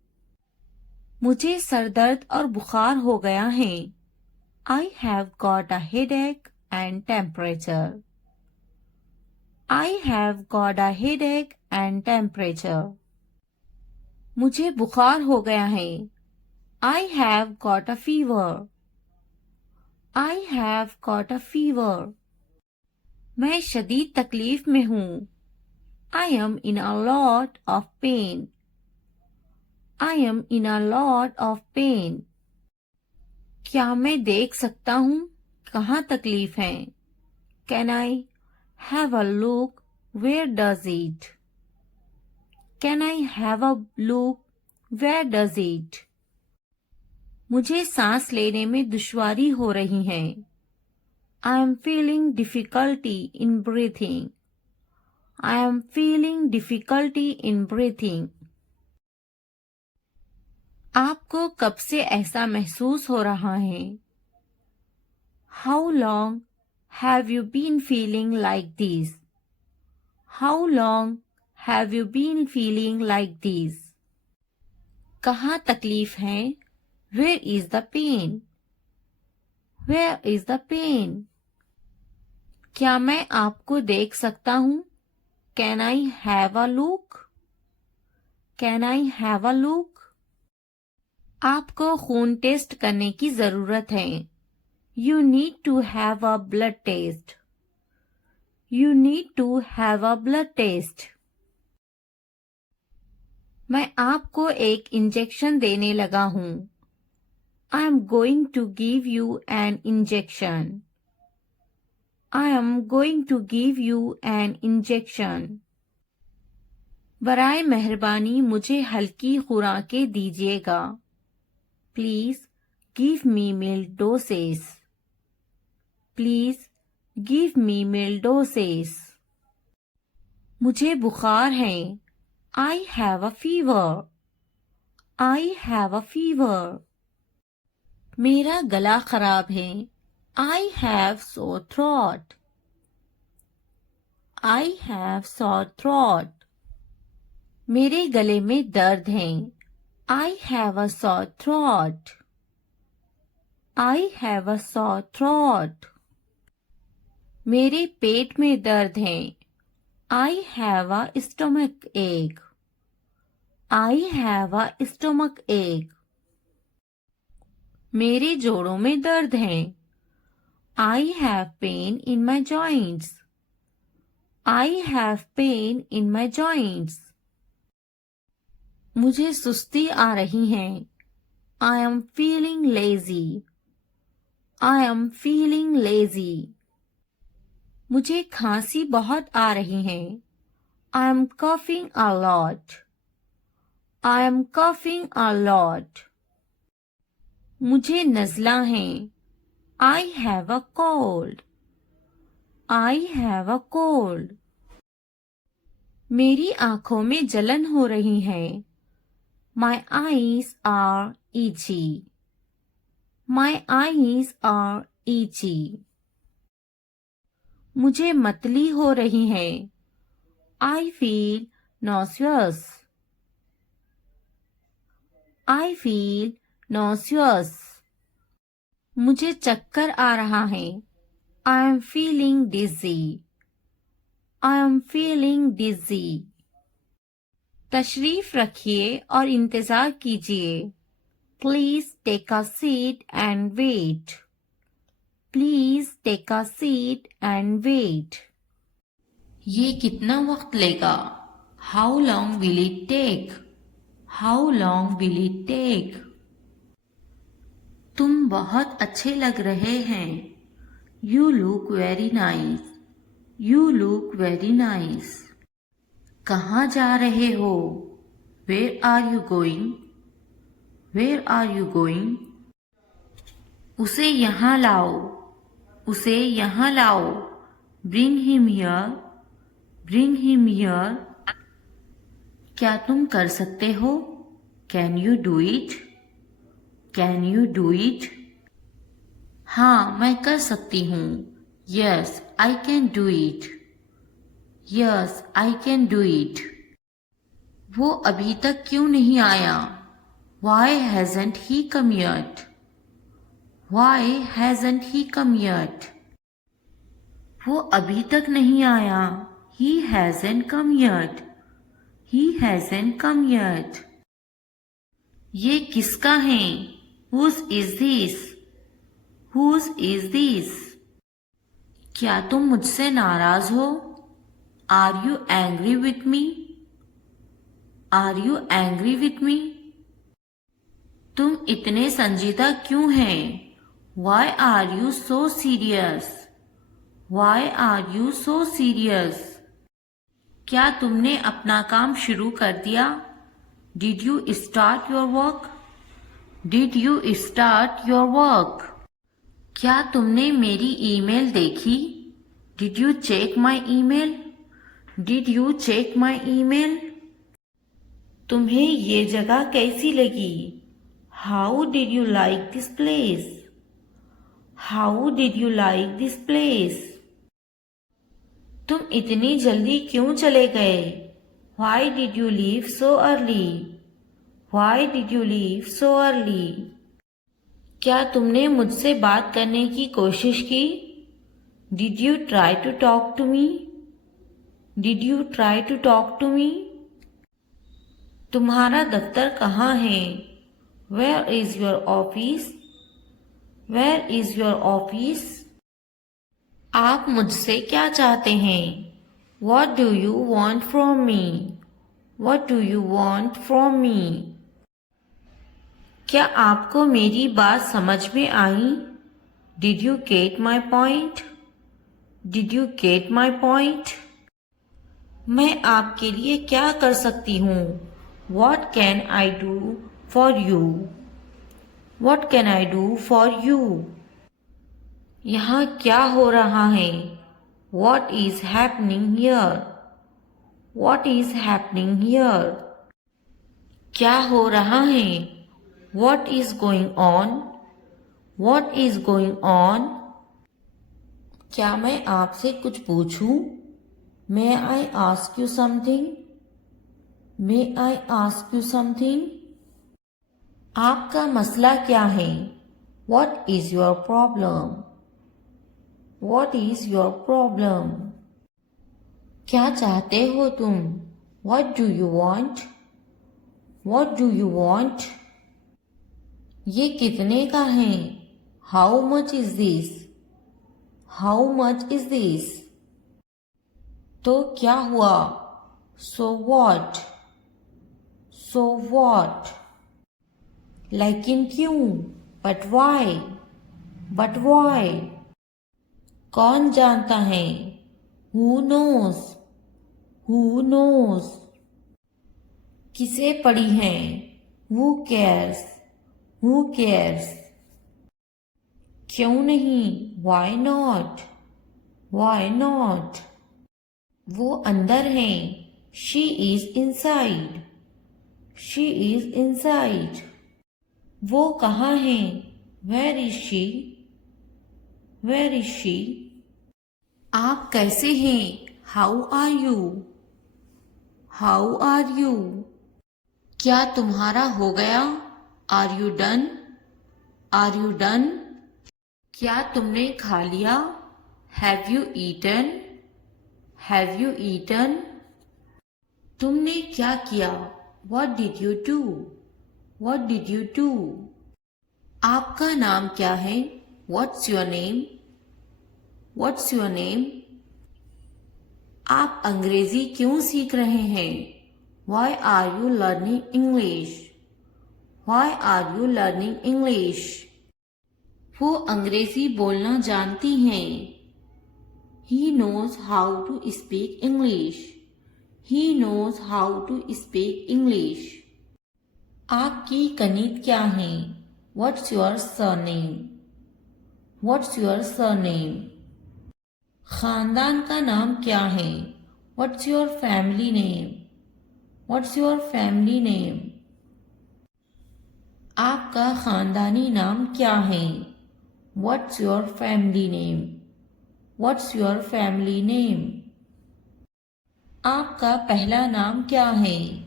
मुझे sir दर्द और बुखार हो गया है, I have got a headache and temperature, I have got a headache and temperature। मुझे बुखार हो गया है, I have got a fever, I have got a fever। मैं शदीद तकलीफ में हूँ, I am in a lot of pain, I am in a lot of pain। क्या मैं देख सकता हूँ कहाँ तकलीफ है, Can I have a look where does it, Can I have a look where does it। मुझे सांस लेने में दुश्वारी हो रही है, I am feeling difficulty in breathing, I am feeling difficulty in breathing। आपको कब से ऐसा महसूस हो रहा है, How long have you been feeling like this, How long have you been feeling like this। कहाँ तकलीफ है, Where is the pain, Where is the pain। क्या मैं आपको देख सकता हूँ, Can I have a look, Can I have a look। आपको खून टेस्ट करने की जरूरत है। You need to have a blood test. You need to have a blood test. मैं आपको एक इंजेक्शन देने लगा हूँ। I am going to give you an injection. I am going to give you an injection. बराए मेहरबानी मुझे हल्की खुराकें दीजिएगा। Please give me mild doses. Please give me mild doses. मुझे बुखार है। I have a fever. I have a fever. मेरा गला खराब है। I have sore throat. I have sore throat. मेरे गले में दर्द है। I have a sore throat. I have a sore throat. मेरे पेट में दर्द है। I have a stomach ache. I have a stomach ache. मेरे जोड़ों में दर्द है। I have pain in my joints. I have pain in my joints. मुझे सुस्ती आ रही है। I am feeling lazy. I am feeling lazy. मुझे खांसी बहुत आ रही है। I am coughing a lot. I am coughing a lot. मुझे नज़ला है। I have a cold. I have a cold. मेरी आंखों में जलन हो रही है। My eyes are itchy. My eyes are itchy. मुझे मतली हो रही है। I feel nauseous. I feel nauseous. मुझे चक्कर आ रहा है। I am feeling dizzy. I am feeling dizzy. तशरीफ रखिए और इंतजार कीजिए। Please take a seat and wait. Please take a seat and wait. ये कितना वक्त लेगा? How long will it take? How long will it take? तुम बहुत अच्छे लग रहे हैं। You look very nice. You look very nice. कहाँ जा रहे हो? Where are you going? Where are you going? उसे यहाँ लाओ। उसे यहाँ लाओ। Bring him here. Bring him here. क्या तुम कर सकते हो? Can you do it? Can you do it? हाँ, मैं कर सकती हूँ। Yes, I can do it. Yes, I can do it. वो अभी तक क्यों नहीं आया? Why hasn't he come yet? Why hasn't he come yet? वो अभी तक नहीं आया। He hasn't come yet. He hasn't come yet. ये किसका है? Whose is this? Whose is this? क्या तुम मुझसे नाराज हो? Are you angry with me? Are you angry with me? तुम इतने संजीदा क्यों हैं? Why are you so serious? Why are you so serious? क्या तुमने अपना काम शुरू कर दिया? Did you start your work? Did you start your work? क्या तुमने मेरी ईमेल देखी? Did you check my email? Did you check my email? तुम्हें ये जगह कैसी लगी? How did you like this place? How did you like this place? तुम इतनी जल्दी क्यों चले गए? Why did you leave so early? Why did you leave so early? क्या तुमने मुझसे बात करने की कोशिश की? Did you try to talk to me? Did you try to talk to me? तुम्हारा दफ्तर कहाँ है? Where is your office? Where is your office? आप मुझसे क्या चाहते हैं? What do you want from me? What do you want from me? क्या आपको मेरी बात समझ में आई? Did you get my point? Did you get my point? मैं आपके लिए क्या कर सकती हूँ? What can I do for you? What can I do for you? यहाँ क्या हो रहा है? What is happening here? What is happening here? क्या हो रहा है? What is going on? What is going on? क्या मैं आपसे कुछ पूछूं? May I ask you something? May I ask you something? आपका मसला क्या है? What is your problem? What is your problem? क्या चाहते हो तुम? What do you want? What do you want? ये कितने का है? How much is this? How much is this? तो क्या हुआ? So what? So what? लेकिन क्यों? But why? But why? कौन जानता है? Who knows? Who knows? किसे पड़ी है? Who cares? Who cares? क्यों नहीं? Why not? Why not? वो अंदर है. She is inside. She is inside. वो कहाँ है? Where is she? Where is she? आप कैसे हैं? How are you? How are you? क्या तुम्हारा हो गया? Are you done? Are you done? क्या तुमने खा लिया? Have you eaten? Have you eaten? तुमने क्या किया? What did you do? What did you do? आपका नाम क्या है? What's your name? What's your name? आप अंग्रेजी क्यों सीख रहे हैं? Why are you learning English? Why are you learning English? वो अंग्रेजी बोलना जानती हैं. He knows how to speak English. He knows how to speak English. आपकी कनीत क्या है? What's your surname? What's your surname? खानदान का नाम क्या है? What's your family name? What's your family name? आपका खानदानी नाम क्या है? What's your family name? What's your family name? आपका पहला नाम क्या है?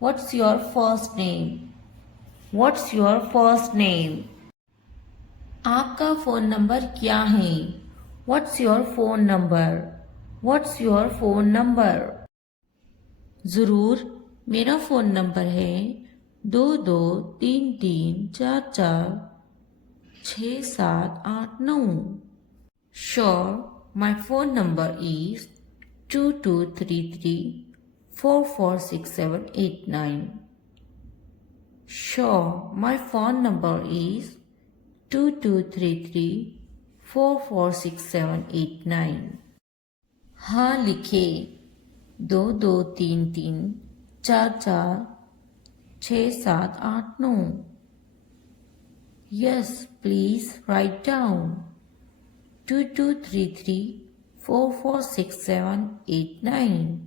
What's your first name? What's your first name? आपका फ़ोन नंबर क्या है? What's your phone number? What's your phone number? ज़रूर, मेरा फ़ोन नंबर है 2233446789. Sure, my phone number is 2233446789. Sure, my phone number is 2233446789. हाँ लिखे 2233446789. Yes, please write down 2233446789.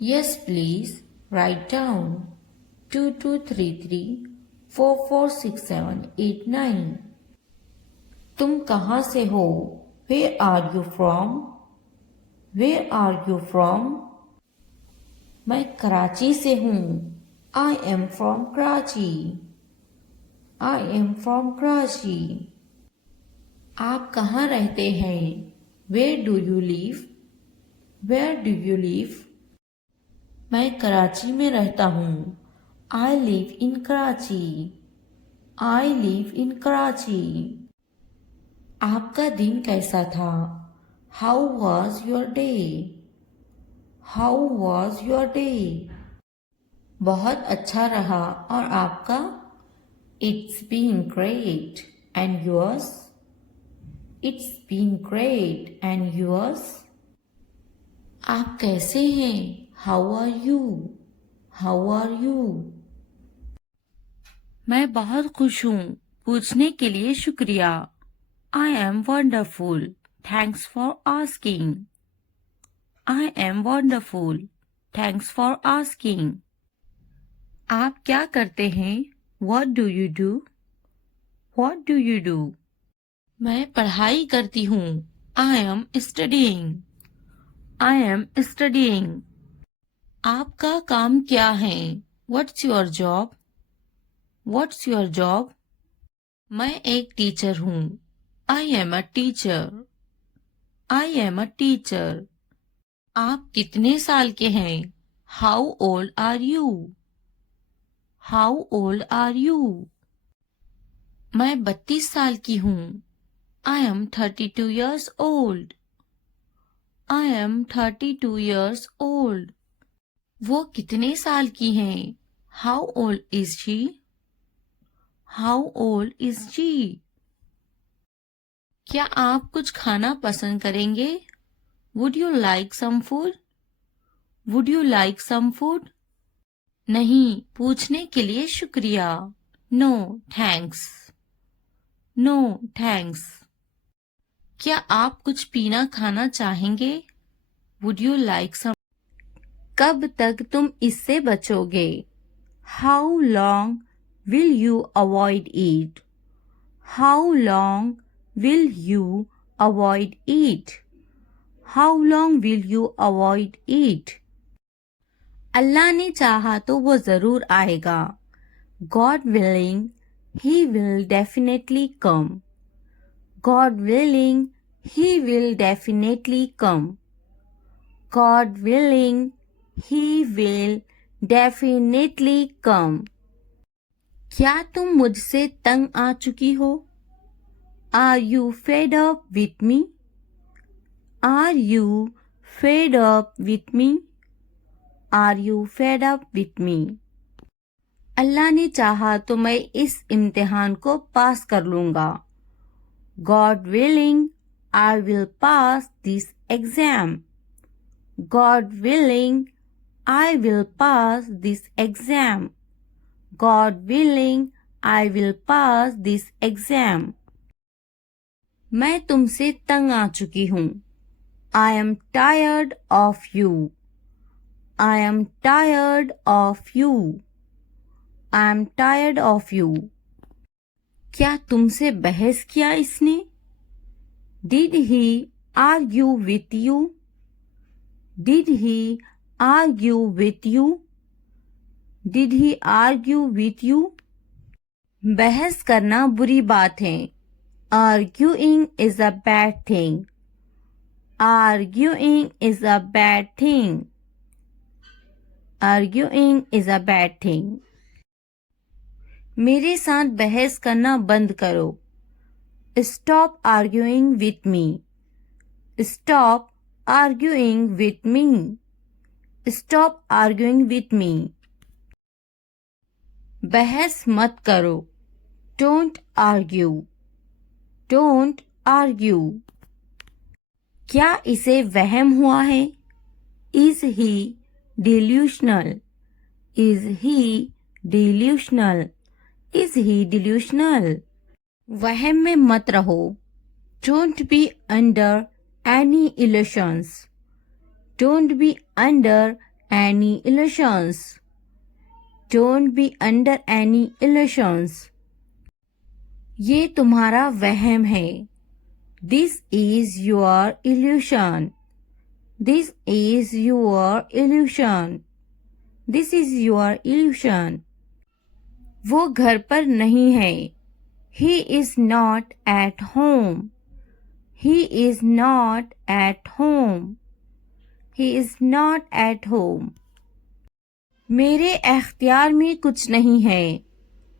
Yes, please write down 2233446789. तुम कहाँ से हो? Where are you from? Where are you from? मैं कराची से हूँ. I am from Karachi. I am from Karachi. आप कहाँ रहते हैं? Where do you live? Where do you live? मैं कराची में रहता हूँ. I live in Karachi. I live in Karachi. आपका दिन कैसा था? How was your day? How was your day? बहुत अच्छा रहा और आपका? It's been great. And yours? It's been great. And yours? आप कैसे हैं? How are you? How are you? मैं बहुत खुश हूँ। पूछने के लिए शुक्रिया। I am wonderful. Thanks for asking. I am wonderful. Thanks for asking. आप क्या करते हैं? What do you do? What do you do? मैं पढ़ाई करती हूँ। I am studying. I am studying. आपका काम क्या है? What's your job? What's your job? मैं एक टीचर हूँ। I am a teacher. I am a teacher. आप कितने साल के हैं? How old are you? How old are you? मैं 32 साल की हूँ। I am 32 years old. I am 32 years old. वो कितने साल की हैं? How old is she? How old is she? क्या आप कुछ खाना पसंद करेंगे? Would you like some food? Would you like some food? नहीं, पूछने के लिए शुक्रिया। No, thanks. No, thanks. क्या आप कुछ पीना खाना चाहेंगे? Would you like some? कब तक तुम इससे बचोगे? How long will you avoid it? How long will you avoid it? How long will you avoid it? अल्लाह ने चाहा तो वो जरूर आएगा। God willing, he will definitely come. God willing, he will definitely come. God willing, he will definitely come. क्या तुम मुझसे तंग आ चुकी हो? Are you fed up with me? Are you fed up with me? Are you fed up with me? अल्लाह ने चाहा तो मैं इस इम्तिहान को पास कर लूँगा। God willing, I will pass this exam. God willing, I will pass this exam. God willing, I will pass this exam. मैं तुमसे तंग आ चुकी हूँ। I am tired of you. I am tired of you. I am tired of you. क्या तुमसे बहस किया इसने? Did he argue with you? Did he argue with you? Did he argue with you? बहस करना बुरी बात है। Arguing is a bad thing. Arguing is a bad thing. Arguing is a bad thing. मेरे साथ बहस करना बंद करो। Stop arguing with me. Stop arguing with me. Stop arguing with me. बहस मत करो। Don't argue. Don't argue. क्या इसे वहम हुआ है? Is he delusional? Is he delusional? Is he delusional? वहम में मत रहो। Don't be under any illusions. Don't be under any illusions. Don't be under any illusions. ये तुम्हारा वहम है। This is your illusion. This is your illusion. This is your illusion. वो घर पर नहीं है। He is not at home. He is not at home. He is not at home. मेरे एख्तियार में कुछ नहीं है.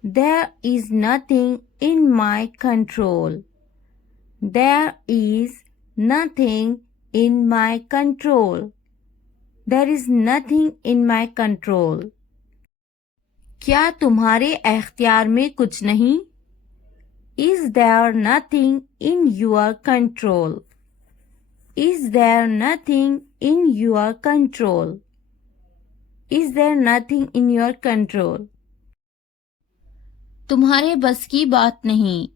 There is nothing in my control. There is nothing in my control. There is nothing in my control. क्या तुम्हारे एख्तियार में कुछ नहीं? Is there nothing in your control? Is there nothing in your control? Is there nothing in your control? तुम्हारे बस की बात नहीं.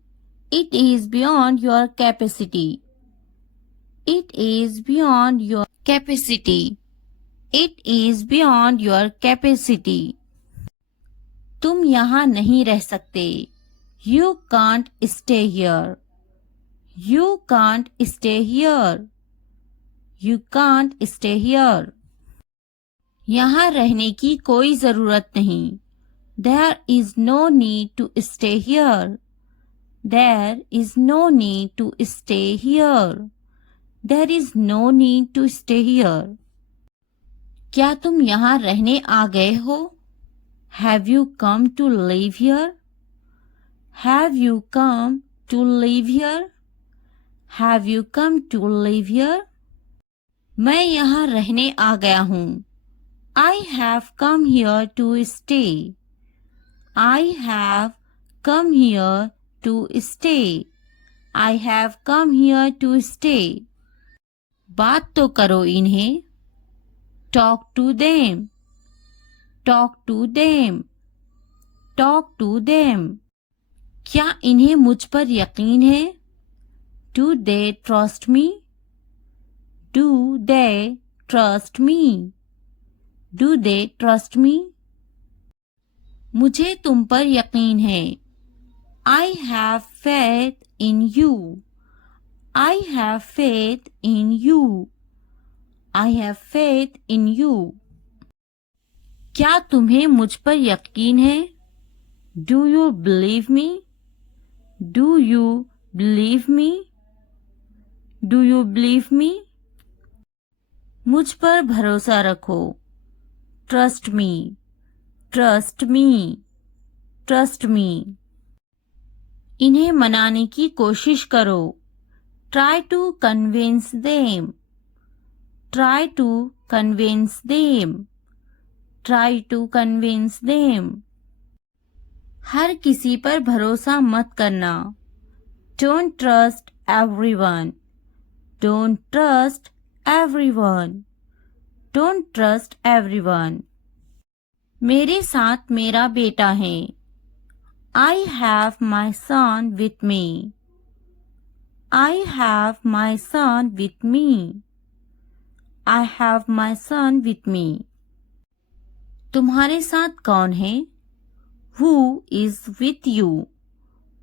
It is beyond your capacity. It is beyond your capacity. It is beyond your capacity. तुम यहाँ नहीं रह सकते. You can't stay here. You can't stay here. You can't stay here. यहाँ रहने की कोई जरूरत नहीं. There is no need to stay here. There is no need to stay here. There is no need to stay here. क्या तुम यहाँ रहने आ गए हो? Have you come to live here? Have you come to live here? Have you come to live here? मैं यहाँ रहने आ गया हूँ. I have come here to stay. I have come here to stay. I have come here to stay. बात तो करो इन्हें. Talk to them. Talk to them. Talk to them. क्या इन्हें मुझ पर यकीन है? Do they trust me? Do they trust me? Do they trust me? मुझे तुम पर यकीन है. I have faith in you. I have faith in you. I have faith in you. क्या तुम्हें मुझ पर यकीन है? Do you believe me? Do you believe me? Do you believe me? मुझ पर भरोसा रखो. Trust me. Trust me. Trust me. इन्हें मनाने की कोशिश करो. Try to convince them. Try to convince them. Try to convince them. हर किसी पर भरोसा मत करना. Don't trust everyone. Don't trust everyone. Don't trust everyone. मेरे साथ मेरा बेटा है. I have my son with me. I have my son with me. I have my son with me. तुम्हारे साथ कौन है? Who is with you?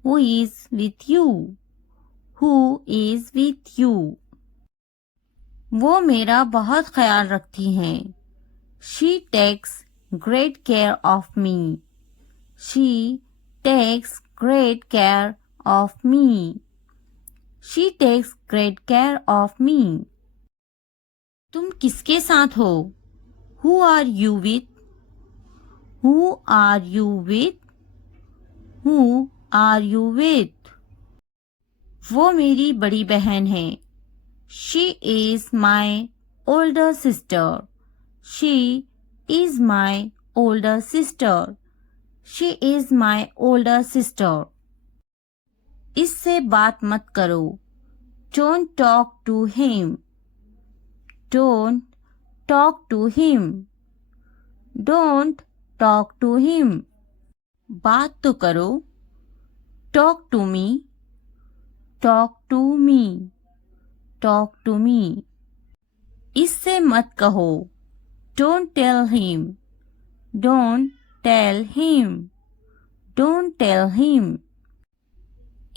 Who is with you? Who is with you? वो मेरा बहुत ख्याल रखती हैं. She takes great care of me. She takes great care of me. She takes great care of me. तुम किसके साथ हो? Who are you with? Who are you with? Who are you with? वो मेरी बड़ी बहन है. She is my older sister. She is my older sister. She is my older sister. इससे बात मत करो. Don't talk to him. Don't talk to him. Don't talk to him. बात तो करो. Talk to me. Talk to me. Talk to me. इससे मत कहो. Don't tell him. Don't tell him. Don't tell him.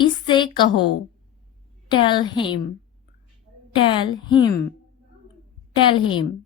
इससे कहो. Tell him. Tell him. Tell him.